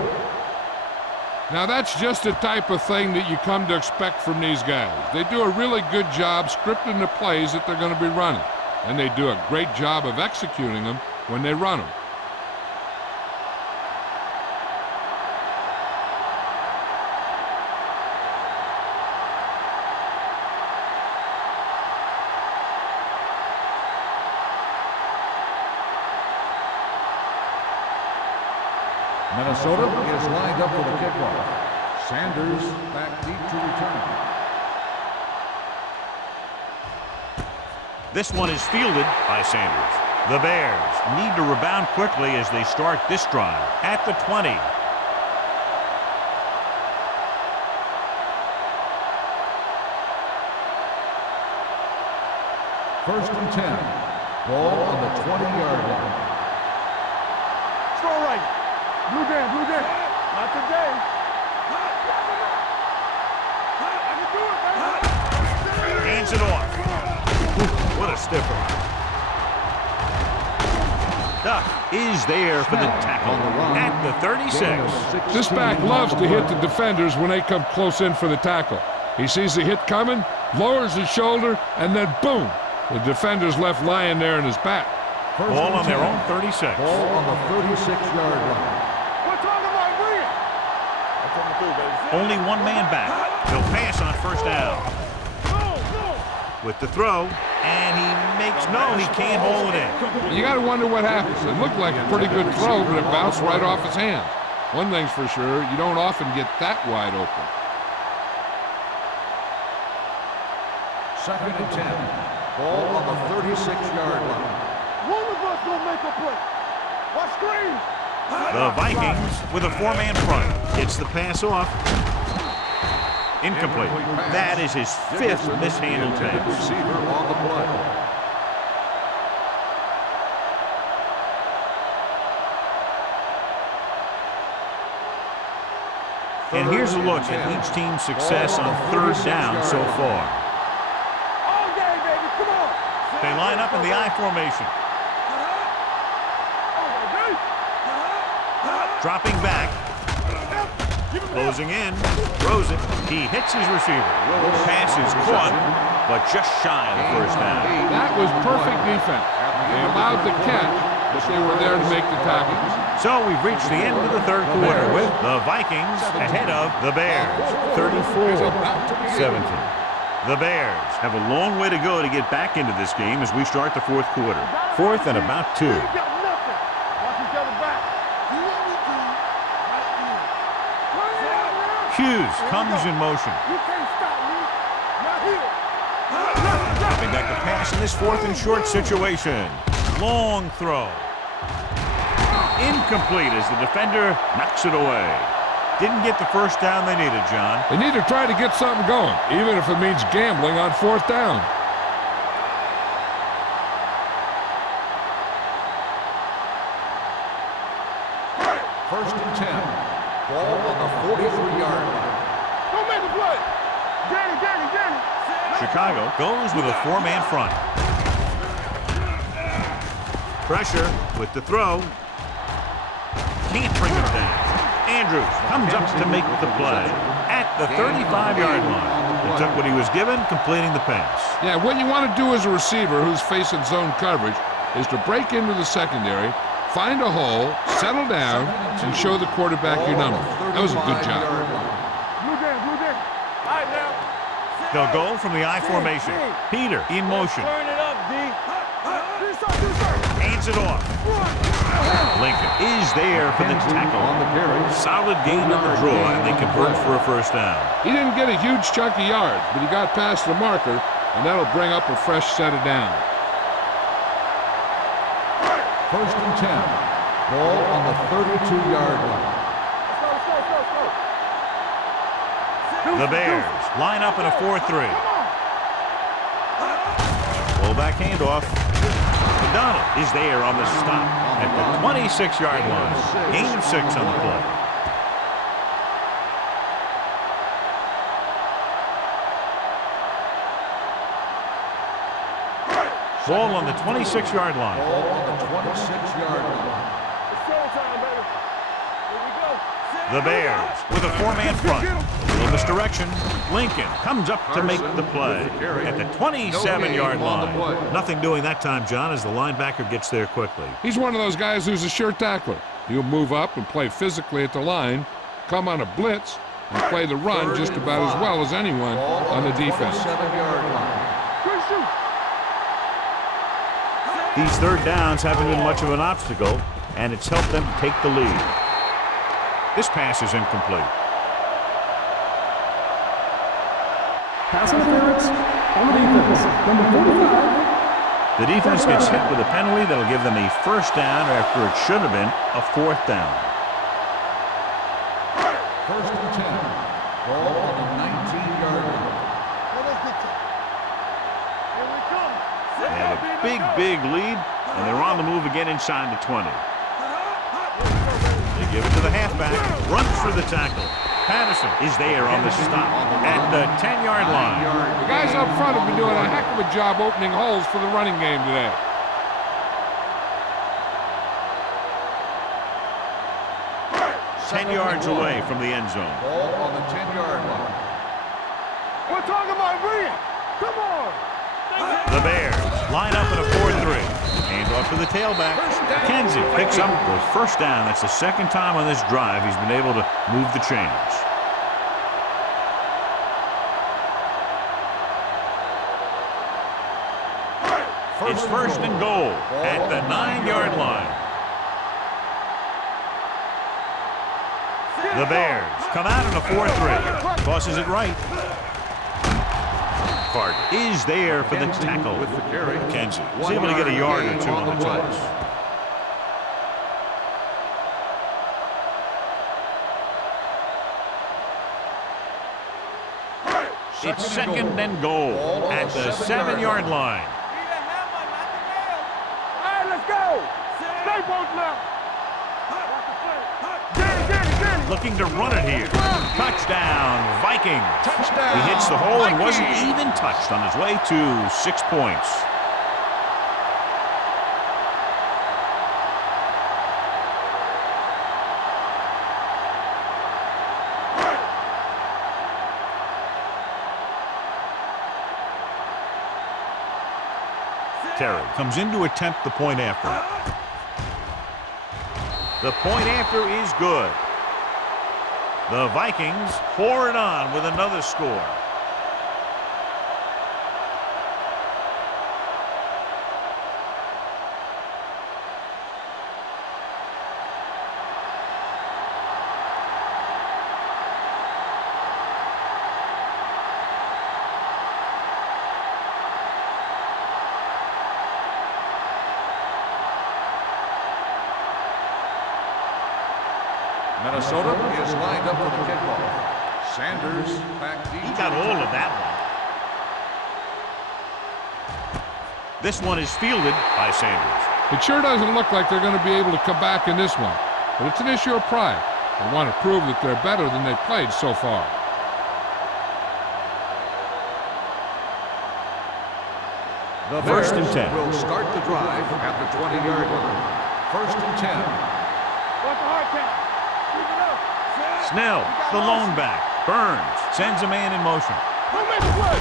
Now that's just the type of thing that you come to expect from these guys. They do a really good job scripting the plays that they're going to be running. And they do a great job of executing them when they run them. Minnesota is lined up for the kickoff. Sanders back deep to return. This one is fielded by Sanders. The Bears need to rebound quickly as they start this drive at the 20. First and 10. Ball on the 20-yard line. Throw right. Blue game. Not today. I can do it, man. Hands it off. What a stiffer. Duff is there for the tackle at the 36. This back loves to hit the defenders when they come close in for the tackle. He sees the hit coming, lowers his shoulder, and then boom, the defender's left lying there in his back. Ball on their own 36. Ball on the 36-yard line. We're talking about bring it. Only one man back. He'll pass on first down. With the throw, and he makes no, he can't hold it in. You got to wonder what happens. It looked like a pretty good throw, but it bounced right off his hands. One thing's for sure, you don't often get that wide open. 2nd and 10. Ball on the 36-yard line. One of us gonna make a play. Watch screen. The Vikings with a four-man front. Gets the pass off. Incomplete. That is his 5th mishandled pass. Receiver on the play. And here's a look at each team's success on 3rd down so far. All day, baby. Come on. They line up in the I formation. Dropping back. Closing in. Throws it. He hits his receiver. Pass is caught, but just shy of the first down. That was perfect defense. They allowed the catch, but they were there to make the tackle. So we've reached the end of the 3rd quarter with the Vikings ahead of the Bears, 34-17. The Bears have a long way to go to get back into this game as we start the 4th quarter. 4th and about 2. We got nothing. Watch each other back. Hughes comes in motion. You can't stop me. Not here. Dropping back to pass in this 4th and short situation. Long throw. Incomplete as the defender knocks it away. Didn't get the first down they needed, John. They need to try to get something going, even if it means gambling on 4th down. First and 10. Ball on the 43-yard line. Don't make the play. Danny. Chicago goes with a four-man front. Pressure with the throw. Can't bring him down. Andrews comes up to make the play at the 35-yard line. He took what he was given, completing the pass. Yeah, what you want to do as a receiver who's facing zone coverage is to break into the secondary, find a hole, settle down, and show the quarterback your number. That was a good job. Blue down. All right, now. They'll go from the I formation. Peter in motion. Turn it up, D. Hands it off. Lincoln is there for the tackle. On the carry. Solid gain on the draw, and they convert for a first down. He didn't get a huge chunk of yards, but he got past the marker, and that'll bring up a fresh set of downs. First and 10. Ball on the 32-yard line. The Bears line up in a 4-3. Fullback handoff. McDonald is there on the stop at the 26-yard line. Gain of 6 on the play. Ball on the 26-yard line. Ball on the 26-yard line. It's showtime, baby. Here we go. The Bears with a four-man front. In this direction, Lincoln comes up to make the play at the 27-yard line. Nothing doing that time, John, as the linebacker gets there quickly. He's one of those guys who's a sure tackler. He'll move up and play physically at the line, come on a blitz, and play the run just about as well as anyone on the defense. 27-yard line. Good shoot. These third downs haven't been much of an obstacle, and it's helped them take the lead. This pass is incomplete. Pass interference on the defense. Number 45. The defense gets hit with a penalty that'll give them a first down after it should have been a fourth down. First and 10. Ball on the 19-yard line. Here we come. They have a big lead, and they're on the move again inside the 20. They give it to the halfback, runs for the tackle. Patterson is there on the stop at the 10-yard line. The guys up front have been doing a heck of a job opening holes for the running game today. 10 yards away from the end zone. Ball on the 10-yard line. We're talking about me. Come on. The Bears line up in a 4-3. Handoff to the tailback. Kenzie picks up the first down. That's the second time on this drive he's been able to move the chains. It's first and goal at the 9-yard line. The Bears come out in a 4-3. Tosses it right. Carter is there for the tackle. With the carry. Kenzie is able to get a yard or two on the toss. It's second and goal at the 7-yard line. All right, let's go. Stay both left. Get it. Looking to run it here. Touchdown, Vikings. Touchdown. He hits the hole and wasn't Vikings. even touched on his way to 6 points. Terry comes in to attempt the point after. The point after is good. The Vikings pour it on with another score. Minnesota is lined up for the kickoff. Sanders back deep. He got all of that one. This one is fielded by Sanders. It sure doesn't look like they're going to be able to come back in this one, but it's an issue of pride. They want to prove that they're better than they've played so far. The First and Bears 10. will start the drive at the 20-yard line. First and 10. What's the hard count? Keep it up. Snell, the lone back. Burns sends a man in motion. Who made the play?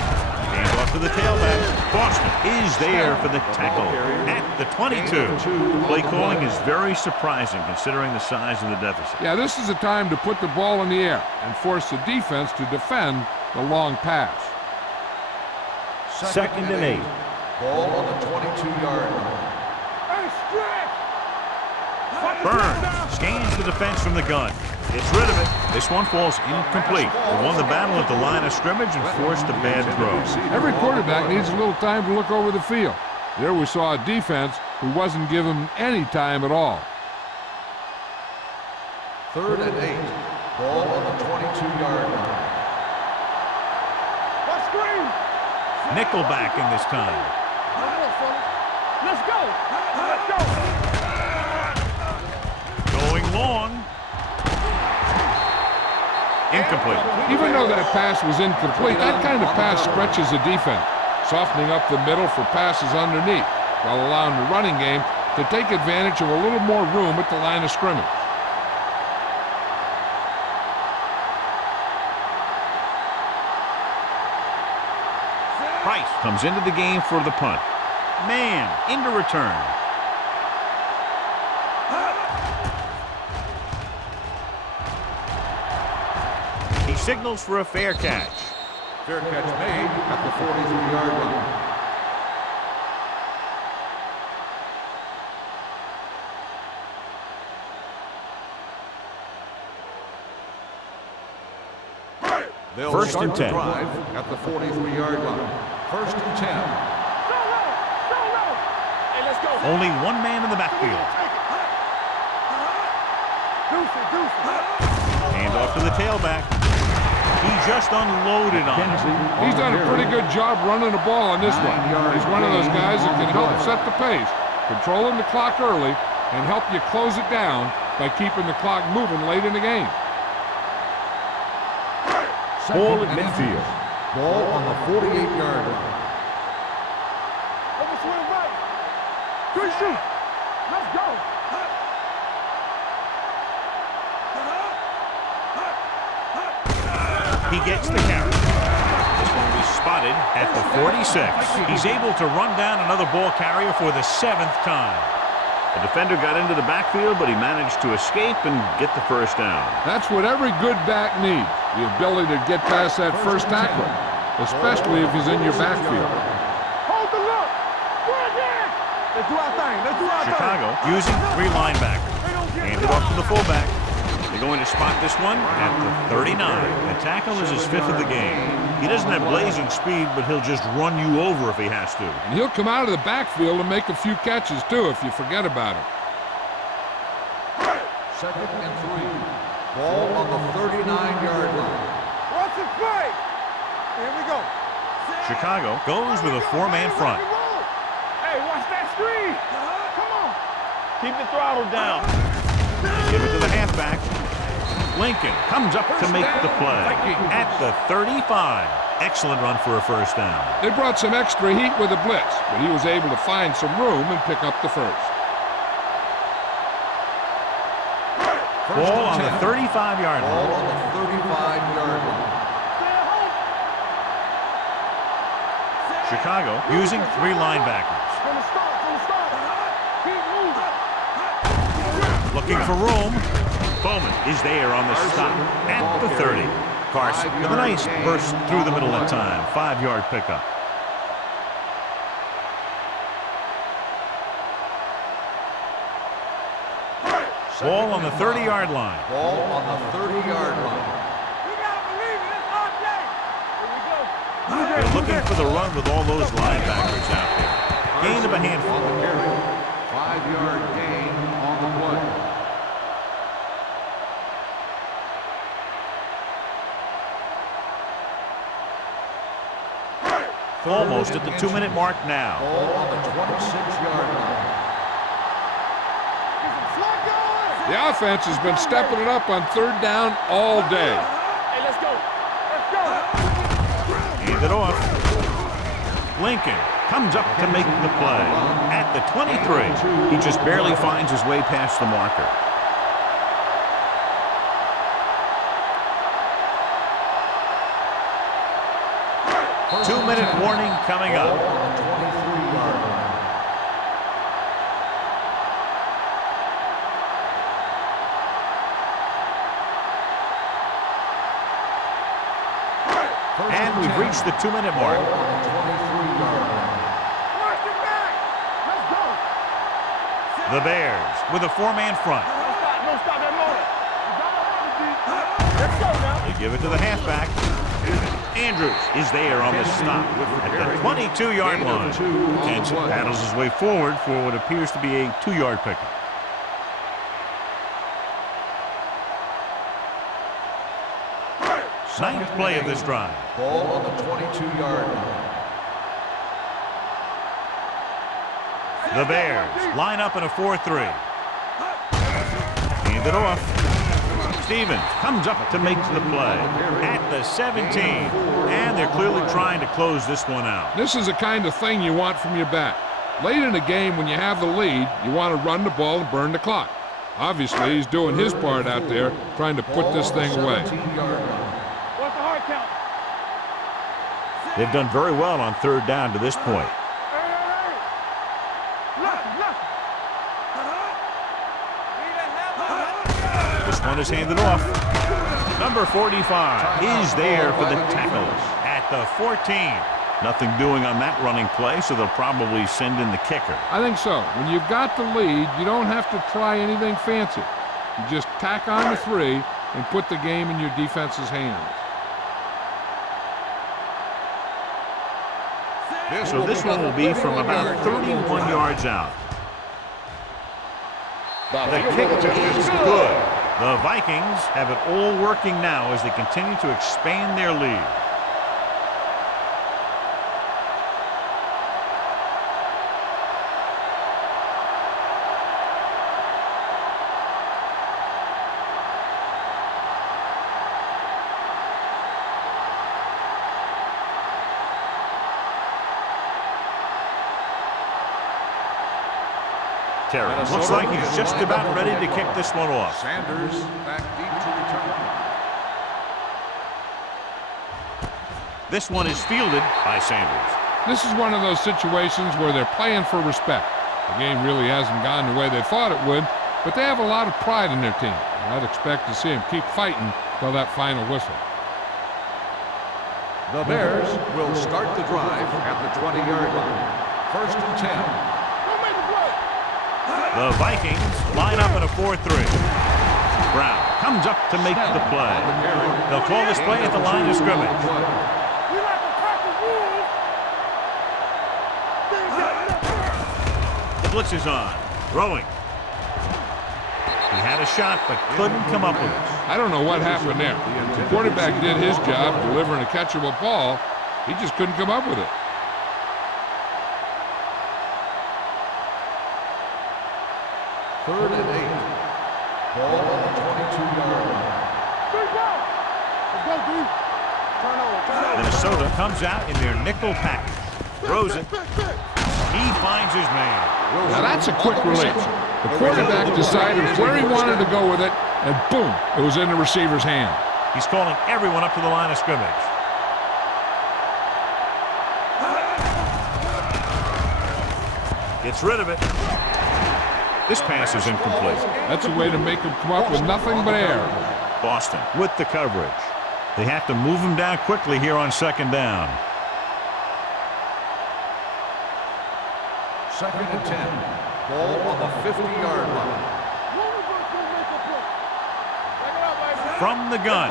Hands off to the tailback. Boston is there for the tackle at the 22. Play calling is very surprising considering the size of the deficit. Yeah, this is a time to put the ball in the air and force the defense to defend the long pass. Second and 8. Ball on the 22-yard line. Hey, stretch. Burns scans the defense from the gun. Gets rid of it. This one falls incomplete. They won the battle at the line of scrimmage and forced a bad throw. Every quarterback needs a little time to look over the field. There we saw a defense who wasn't given any time at all. Third and 8. Ball on the 22-yard line. What screen? Nickelback in this time. Let's go. Let's go. Going long. Incomplete. Even though that pass was incomplete, that kind of pass stretches the defense, softening up the middle for passes underneath, while allowing the running game to take advantage of a little more room at the line of scrimmage. Price comes into the game for the punt. Man into return. He signals for a fair catch. Fair catch made at the 43-yard line. They'll First start and the 10. drive at the 43-yard line. First and 10. Hey, let's go. Only one man in the backfield. Hand off to the tailback. He just unloaded on him. He's done a pretty good job running the ball on this one. He's one of those guys that can help set the pace, controlling the clock early, and help you close it down by keeping the clock moving late in the game. Ball at midfield. Ball on the 48-yard line. Over swing right. Good shoot. Let's go. He gets the carry. This one will be spotted at the 46. He's able to run down another ball carrier for the 7th time. The defender got into the backfield, but he managed to escape and get the first down. That's what every good back needs, the ability to get past that first tackler, especially if he's in your backfield. Hold the look. Go again. Let's do our thing. Let's do our thing. Chicago using 3 linebackers. Hand it off to the fullback. They're going to spot this one at the 39. The tackle is his 5th of the game. He doesn't have blazing speed, but he'll just run you over if he has to. And he'll come out of the backfield and make a few catches, too, if you forget about him. 2nd and 3. Ball on the 39-yard line. Watch it play. Here we go. Chicago goes with a 4-man front. Hey, watch that screen. Come on. Keep the throttle down. Give it to the halfback. Lincoln comes up to make the play at the 35. Excellent run for a first down. They brought some extra heat with the blitz, but he was able to find some room and pick up the first. Ball on the 35-yard line. Ball on the 35-yard line. Chicago using 3 linebackers. From the start. Keep moving. Looking for room. Bowman is there on the stop at the 30. Carson with a nice burst through the middle of time. 5-yard pickup. Ball on the 30-yard line. Ball on the 30-yard line. You gotta believe it. It's our day. Here we go. They're looking for the run with all those linebackers out there. Gain of a handful. On the carry. 5-yard gain on the play. Almost at the 2-minute mark now. Ball on the 26-yard line. The offense has been stepping it up on 3rd down all day. Hey, let's go. Let's go. Hand it off. Lincoln comes up to make the play at the 23. He just barely finds his way past the marker. Two-minute warning coming up. Ball on the 23-yard line. And we've reached the 2-minute mark. Ball on the 23-yard line. Watch it back. Let's go. The Bears with a 4-man front. Don't stop that motor. You got to Let's go now. They give it to the halfback. Andrews is there on the stop at the 22-yard line. Jensen battles his way forward for what appears to be a 2-yard pickup. Ninth play of this drive. Ball on the 22-yard line. The Bears line up in a 4-3. Hand it off. Stevens comes up to make the play at the 17. And they're clearly trying to close this one out. This is the kind of thing you want from your back. Late in the game, when you have the lead, you want to run the ball and burn the clock. Obviously, he's doing his part out there, trying to put this thing away. What's the hard count? They've done very well on 3rd down to this point. This one is handed off. Number 45 is there for the tackle at the 14. Nothing doing on that running play, so they'll probably send in the kicker. I think so. When you've got the lead, you don't have to try anything fancy. You just tack on the 3 and put the game in your defense's hands. So this one will be from about 31 yards out. The kick is good. The Vikings have it all working now as they continue to expand their lead. Terry looks like he's just about ready to kick this one off. Sanders back deep to return. This one is fielded by Sanders. This is one of those situations where they're playing for respect. The game really hasn't gone the way they thought it would, but they have a lot of pride in their team. I'd expect to see them keep fighting till that final whistle. The Bears will start the drive at the 20-yard line. 1st and 10. The Vikings line up in a 4-3. Brown comes up to make the play. They'll call this play at the line of scrimmage. The blitz is on. Throwing. He had a shot, but couldn't come up with it. I don't know what happened there. The quarterback did his job delivering a catchable ball. He just couldn't come up with it. 3rd and 8. Ball on the 22-yard line. Minnesota comes out in their nickel package. Throws it. He finds his man. Now that's a quick release. The quarterback decided where he wanted to go with it, and boom, it was in the receiver's hand. He's calling everyone up to the line of scrimmage. Gets rid of it. This pass is incomplete. That's a way to make him come up with nothing but air. Boston with the coverage. They have to move him down quickly here on 2nd down. 2nd and 10. Ball on the 50-yard line. From the gun.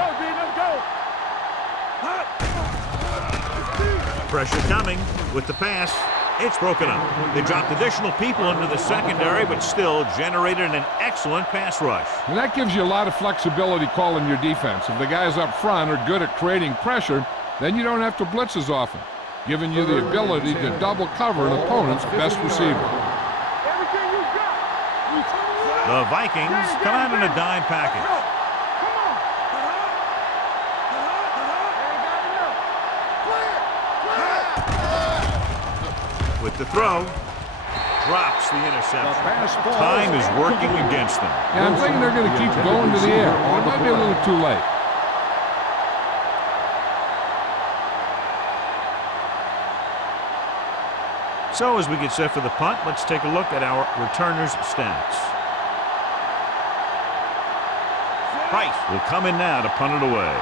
Pressure coming with the pass. It's broken up. They dropped additional people into the secondary, but still generated an excellent pass rush. And that gives you a lot of flexibility calling your defense. If the guys up front are good at creating pressure, then you don't have to blitz as often, giving you the ability to double cover an opponent's best receiver. The Vikings come out in a dime package. With the throw, drops the interception. Time is working against them. Yeah, I'm thinking they're going to keep going to the air. It might be a little too late. So as we get set for the punt, let's take a look at our returners' stats. Price will come in now to punt it away.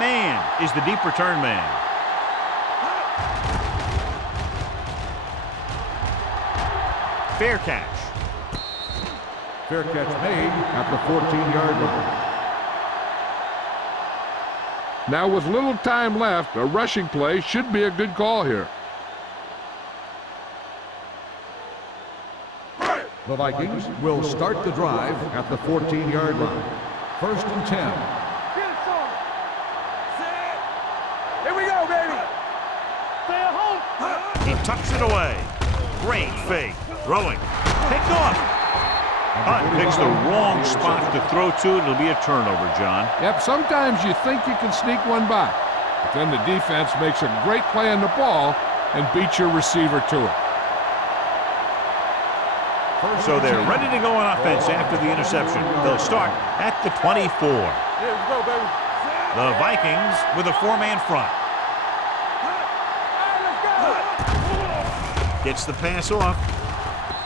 Man is the deep return man. Fair catch. Fair catch made at the 14-yard line. Now with little time left, a rushing play should be a good call here. The Vikings will start the drive at the 14-yard line. 1st and 10. Here we go, baby. Stay at home. He tucks it away. Great fake. Throwing. Picked off. Hunt picks the wrong spot to throw to. It'll be a turnover, John. Yep, sometimes you think you can sneak one by, but then the defense makes a great play on the ball and beats your receiver to it. So they're ready to go on offense after the interception. They'll start at the 24. Here we go, baby. The Vikings with a 4-man front. Gets the pass off.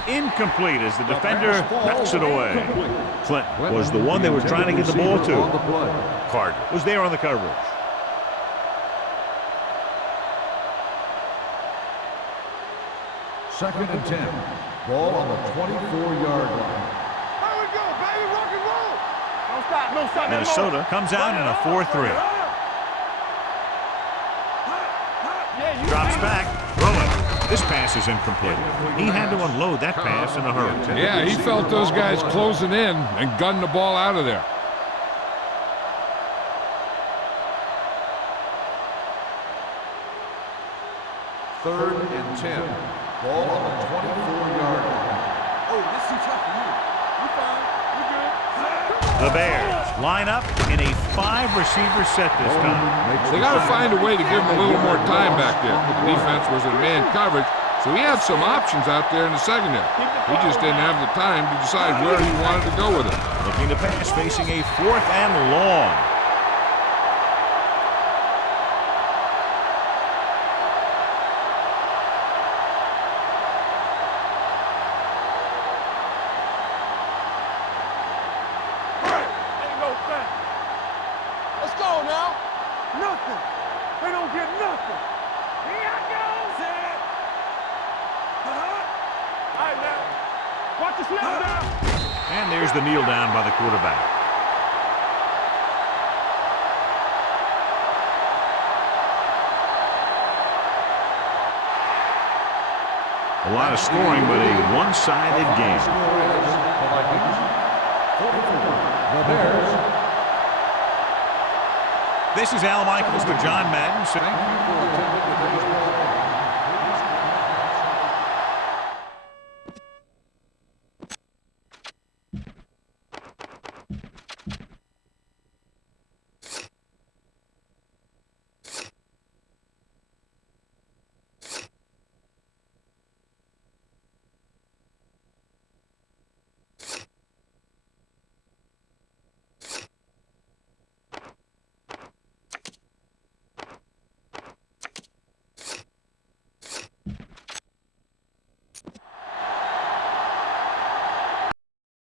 Incomplete as the defender knocks it away. Clinton was the one they were trying to get the ball to. Carter was there on the coverage. Second and 10. Ball on the 24-yard line. Here we go, baby. Rock and roll. Don't stop. No stop. Minnesota comes out in a 4-3. Drops back. Throwing. This pass is incomplete. He had to unload that pass in a hurry. Yeah, he felt those guys closing in and gunned the ball out of there. Third and 10. Ball on the 24-yard line. Oh, this is tough for you. You fine. You good. The Bears line up in a 5-receiver set this time. They got to find a way to give him a little more time back there. The defense was in man coverage, so he had some options out there in the secondary. He just didn't have the time to decide where he wanted to go with it. Looking to pass, facing a 4th and long. Nothing. They don't get nothing. Here I go. Set. All right, now. Watch the snap now. And there's the kneel down by the quarterback. A lot of scoring, but a one-sided game. Score is the Vikings 44. The Bears. This is Al Michaels for John Madden. Thank you for attending today's